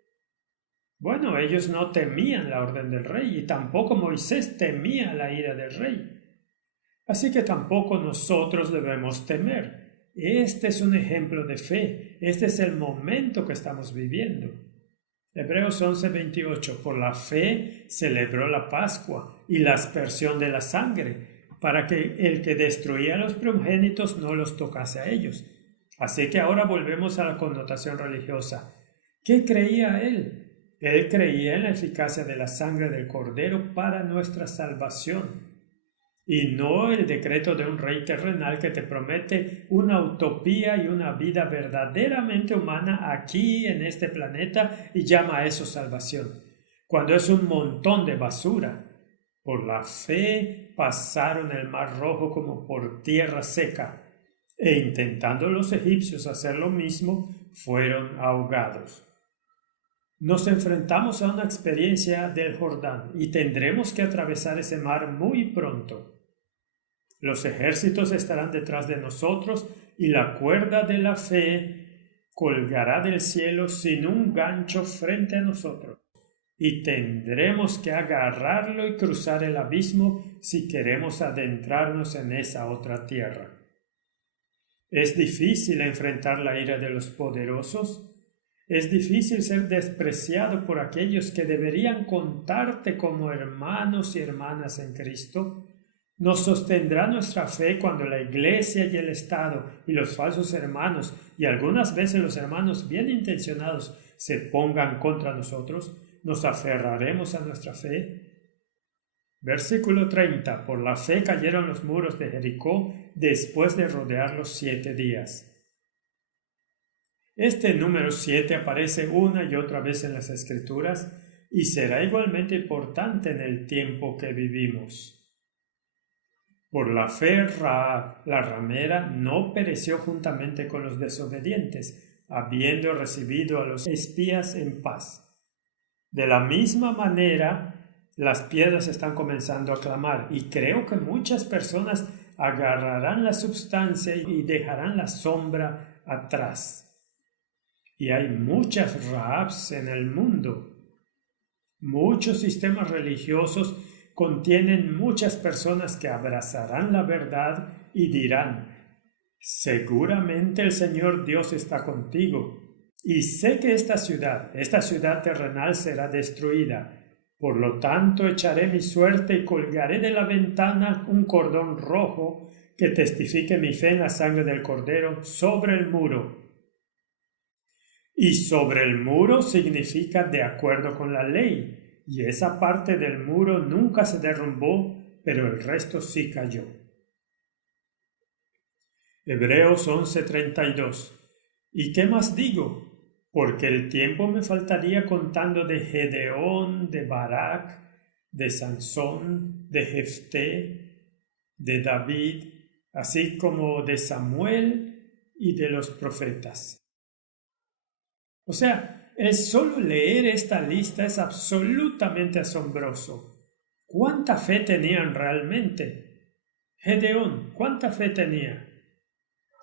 Bueno, ellos no temían la orden del rey y tampoco Moisés temía la ira del rey. Así que tampoco nosotros debemos temer. Este es un ejemplo de fe. Este es el momento que estamos viviendo. Hebreos 11:28. Por la fe celebró la Pascua y la aspersión de la sangre, para que el que destruía a los primogénitos no los tocase a ellos. Así que ahora volvemos a la connotación religiosa. ¿Qué creía él? Él creía en la eficacia de la sangre del Cordero para nuestra salvación. Y no el decreto de un rey terrenal que te promete una utopía y una vida verdaderamente humana aquí en este planeta y llama a eso salvación, cuando es un montón de basura. Por la fe pasaron el mar Rojo como por tierra seca, e intentando los egipcios hacer lo mismo, fueron ahogados. Nos enfrentamos a una experiencia del Jordán y tendremos que atravesar ese mar muy pronto. Los ejércitos estarán detrás de nosotros y la cuerda de la fe colgará del cielo sin un gancho frente a nosotros. Y tendremos que agarrarlo y cruzar el abismo si queremos adentrarnos en esa otra tierra. ¿Es difícil enfrentar la ira de los poderosos? ¿Es difícil ser despreciado por aquellos que deberían contarte como hermanos y hermanas en Cristo? ¿Nos sostendrá nuestra fe cuando la Iglesia y el Estado y los falsos hermanos y algunas veces los hermanos bien intencionados se pongan contra nosotros? ¿Nos aferraremos a nuestra fe? Versículo 30. Por la fe cayeron los muros de Jericó después de rodearlos 7 días. Este número 7 aparece una y otra vez en las Escrituras y será igualmente importante en el tiempo que vivimos. Por la fe Rahab, la ramera, no pereció juntamente con los desobedientes, habiendo recibido a los espías en paz. De la misma manera, las piedras están comenzando a clamar y creo que muchas personas agarrarán la substancia y dejarán la sombra atrás. Y hay muchas Rahabs en el mundo. Muchos sistemas religiosos contienen muchas personas que abrazarán la verdad y dirán, seguramente el Señor Dios está contigo. Y sé que esta ciudad terrenal será destruida. Por lo tanto, echaré mi suerte y colgaré de la ventana un cordón rojo que testifique mi fe en la sangre del Cordero sobre el muro. Y sobre el muro significa de acuerdo con la ley. Y esa parte del muro nunca se derrumbó, pero el resto sí cayó. Hebreos 11:32. ¿Y qué más digo? Porque el tiempo me faltaría contando de Gedeón, de Barak, de Sansón, de Jefté, de David, así como de Samuel y de los profetas. O sea, el solo leer esta lista es absolutamente asombroso. ¿Cuánta fe tenían realmente? Gedeón, ¿cuánta fe tenía?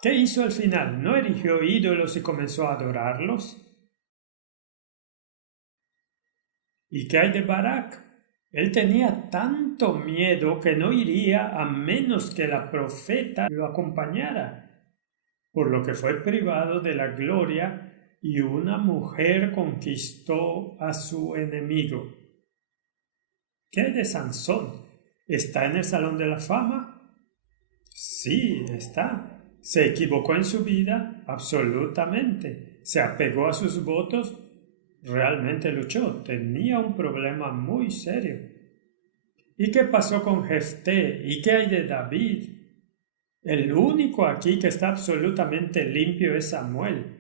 ¿Qué hizo al final? ¿No erigió ídolos y comenzó a adorarlos? ¿Y qué hay de Barak? Él tenía tanto miedo que no iría a menos que la profeta lo acompañara, por lo que fue privado de la gloria y una mujer conquistó a su enemigo. ¿Qué hay de Sansón? ¿Está en el Salón de la Fama? Sí, está. ¿Se equivocó en su vida? Absolutamente. ¿Se apegó a sus votos? Realmente luchó. Tenía un problema muy serio. ¿Y qué pasó con Jefté? ¿Y qué hay de David? El único aquí que está absolutamente limpio es Samuel.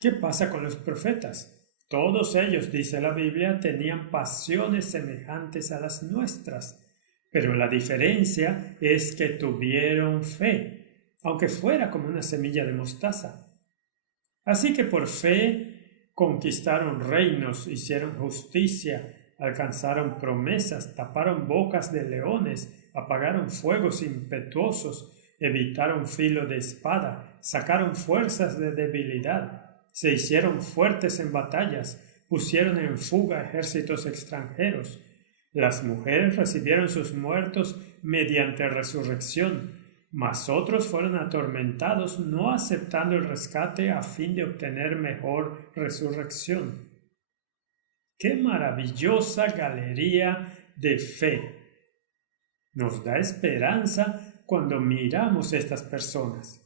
¿Qué pasa con los profetas? Todos ellos, dice la Biblia, tenían pasiones semejantes a las nuestras, pero la diferencia es que tuvieron fe, aunque fuera como una semilla de mostaza. Así que por fe conquistaron reinos, hicieron justicia, alcanzaron promesas, taparon bocas de leones, apagaron fuegos impetuosos, evitaron filo de espada, sacaron fuerzas de debilidad. Se hicieron fuertes en batallas, pusieron en fuga ejércitos extranjeros. Las mujeres recibieron sus muertos mediante resurrección, mas otros fueron atormentados no aceptando el rescate a fin de obtener mejor resurrección. ¡Qué maravillosa galería de fe! Nos da esperanza cuando miramos estas personas.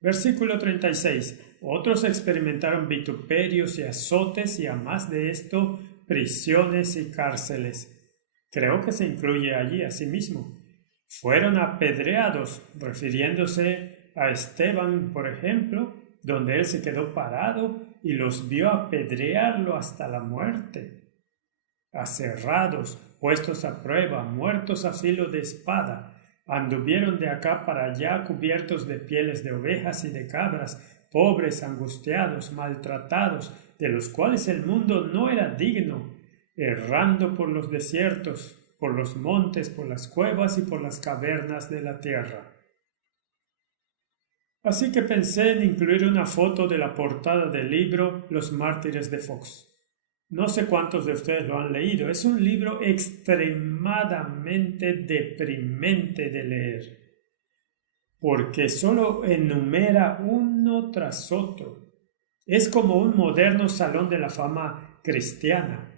Versículo 36. Otros experimentaron vituperios y azotes y a más de esto, prisiones y cárceles. Creo que se incluye allí a sí mismo. Fueron apedreados, refiriéndose a Esteban, por ejemplo, donde él se quedó parado y los vio apedrearlo hasta la muerte. Aserrados, puestos a prueba, muertos a filo de espada, anduvieron de acá para allá cubiertos de pieles de ovejas y de cabras, pobres, angustiados, maltratados, de los cuales el mundo no era digno, errando por los desiertos, por los montes, por las cuevas y por las cavernas de la tierra. Así que pensé en incluir una foto de la portada del libro Los Mártires de Fox. No sé cuántos de ustedes lo han leído. Es un libro extremadamente deprimente de leer, porque solo enumera uno tras otro. Es como un moderno salón de la fama cristiana,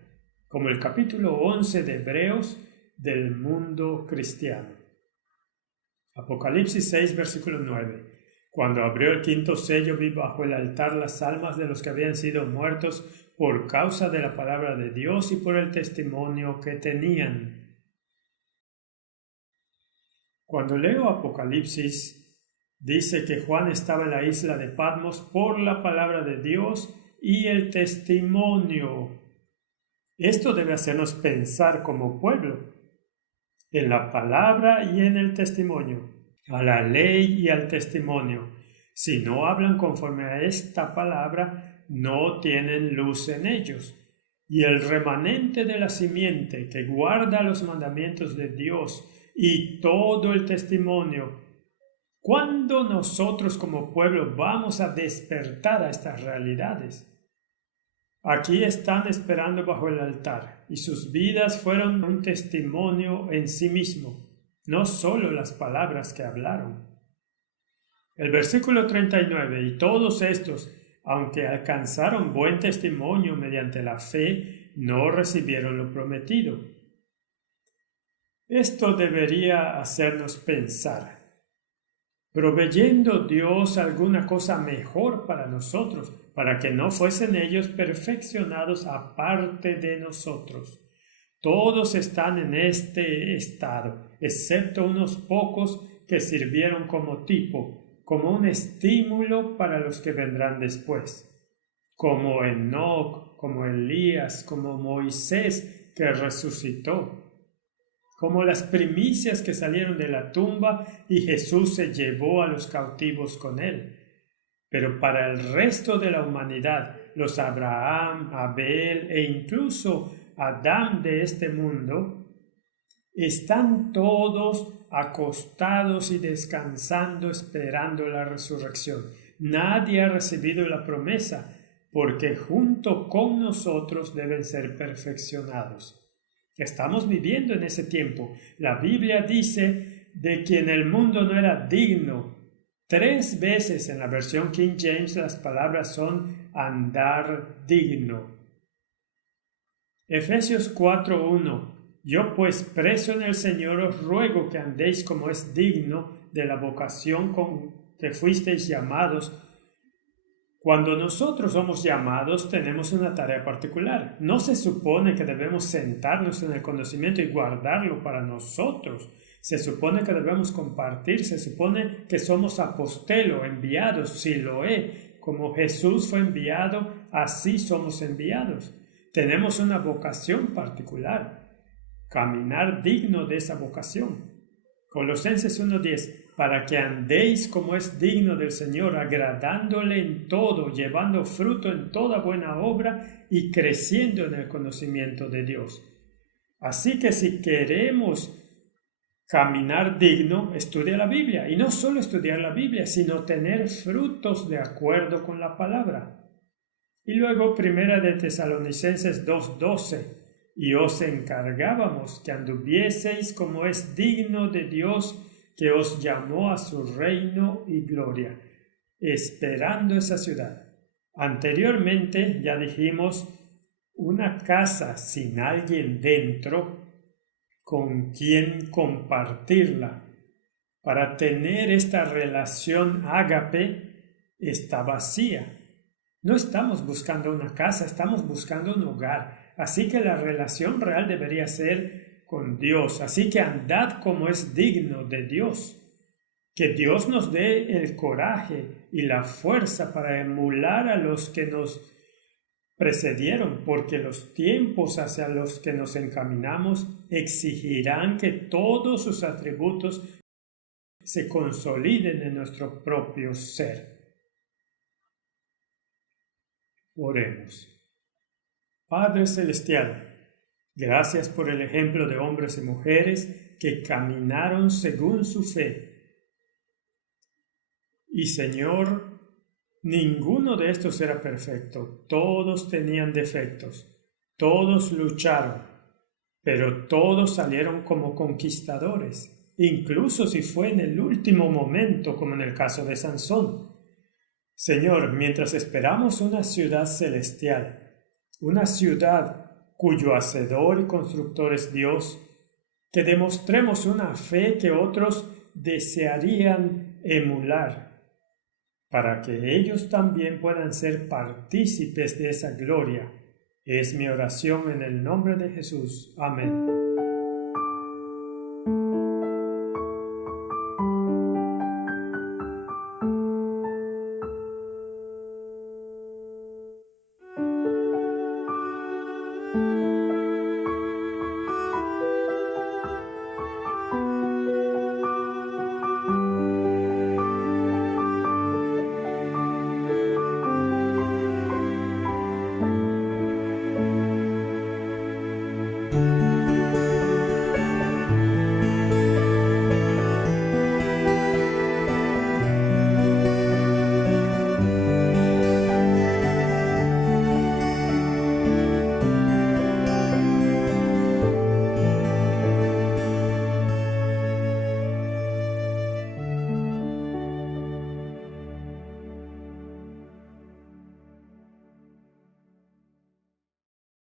como el capítulo 11 de Hebreos del mundo cristiano. Apocalipsis 6, versículo 9. Cuando abrió el quinto sello, vi bajo el altar las almas de los que habían sido muertos por causa de la palabra de Dios y por el testimonio que tenían. Cuando leo Apocalipsis, dice que Juan estaba en la isla de Patmos por la palabra de Dios y el testimonio. Esto debe hacernos pensar como pueblo en la palabra y en el testimonio, a la ley y al testimonio. Si no hablan conforme a esta palabra, no tienen luz en ellos. Y el remanente de la simiente que guarda los mandamientos de Dios y todo el testimonio, ¿cuándo nosotros como pueblo vamos a despertar a estas realidades? Aquí están esperando bajo el altar, y sus vidas fueron un testimonio en sí mismo, no solo las palabras que hablaron. El versículo 39, y todos estos, aunque alcanzaron buen testimonio mediante la fe, no recibieron lo prometido. Esto debería hacernos pensar. Proveyendo Dios alguna cosa mejor para nosotros, para que no fuesen ellos perfeccionados aparte de nosotros. Todos están en este estado, excepto unos pocos que sirvieron como tipo, como un estímulo para los que vendrán después, como Enoc, como Elías, como Moisés, que resucitó. como las primicias que salieron de la tumba y Jesús se llevó a los cautivos con él. Pero para el resto de la humanidad, los Abraham, Abel e incluso Adán de este mundo, están todos acostados y descansando esperando la resurrección. Nadie ha recibido la promesa, porque junto con nosotros deben ser perfeccionados. Estamos viviendo en ese tiempo. La Biblia dice de quien el mundo no era digno. 3 veces en la versión King James las palabras son andar digno. Efesios 4:1. Yo pues preso en el Señor os ruego que andéis como es digno de la vocación con que fuisteis llamados. Cuando nosotros somos llamados tenemos una tarea particular. No se supone que debemos sentarnos en el conocimiento y guardarlo para nosotros. Se supone que debemos compartir, se supone que somos apostelo, enviados, Siloé. Como Jesús fue enviado, así somos enviados. Tenemos una vocación particular. Caminar digno de esa vocación. Colosenses 1:10, para que andéis como es digno del Señor, agradándole en todo, llevando fruto en toda buena obra y creciendo en el conocimiento de Dios. Así que si queremos caminar digno, estudia la Biblia. Y no solo estudiar la Biblia, sino tener frutos de acuerdo con la palabra. Y luego, 1 de Tesalonicenses 2:12. Y os encargábamos que anduvieseis como es digno de Dios que os llamó a su reino y gloria, esperando esa ciudad. Anteriormente ya dijimos, una casa sin alguien dentro con quien compartirla. Para tener esta relación ágape está vacía. No estamos buscando una casa, estamos buscando un hogar. Así que la relación real debería ser con Dios. Así que andad como es digno de Dios. Que Dios nos dé el coraje y la fuerza para emular a los que nos precedieron, porque los tiempos hacia los que nos encaminamos exigirán que todos sus atributos se consoliden en nuestro propio ser. Oremos. Padre Celestial, gracias por el ejemplo de hombres y mujeres que caminaron según su fe. Y Señor, ninguno de estos era perfecto, todos tenían defectos, todos lucharon, pero todos salieron como conquistadores, incluso si fue en el último momento, como en el caso de Sansón. Señor, mientras esperamos una ciudad celestial, una ciudad cuyo hacedor y constructor es Dios, que demostremos una fe que otros desearían emular, para que ellos también puedan ser partícipes de esa gloria. Es mi oración en el nombre de Jesús. Amén.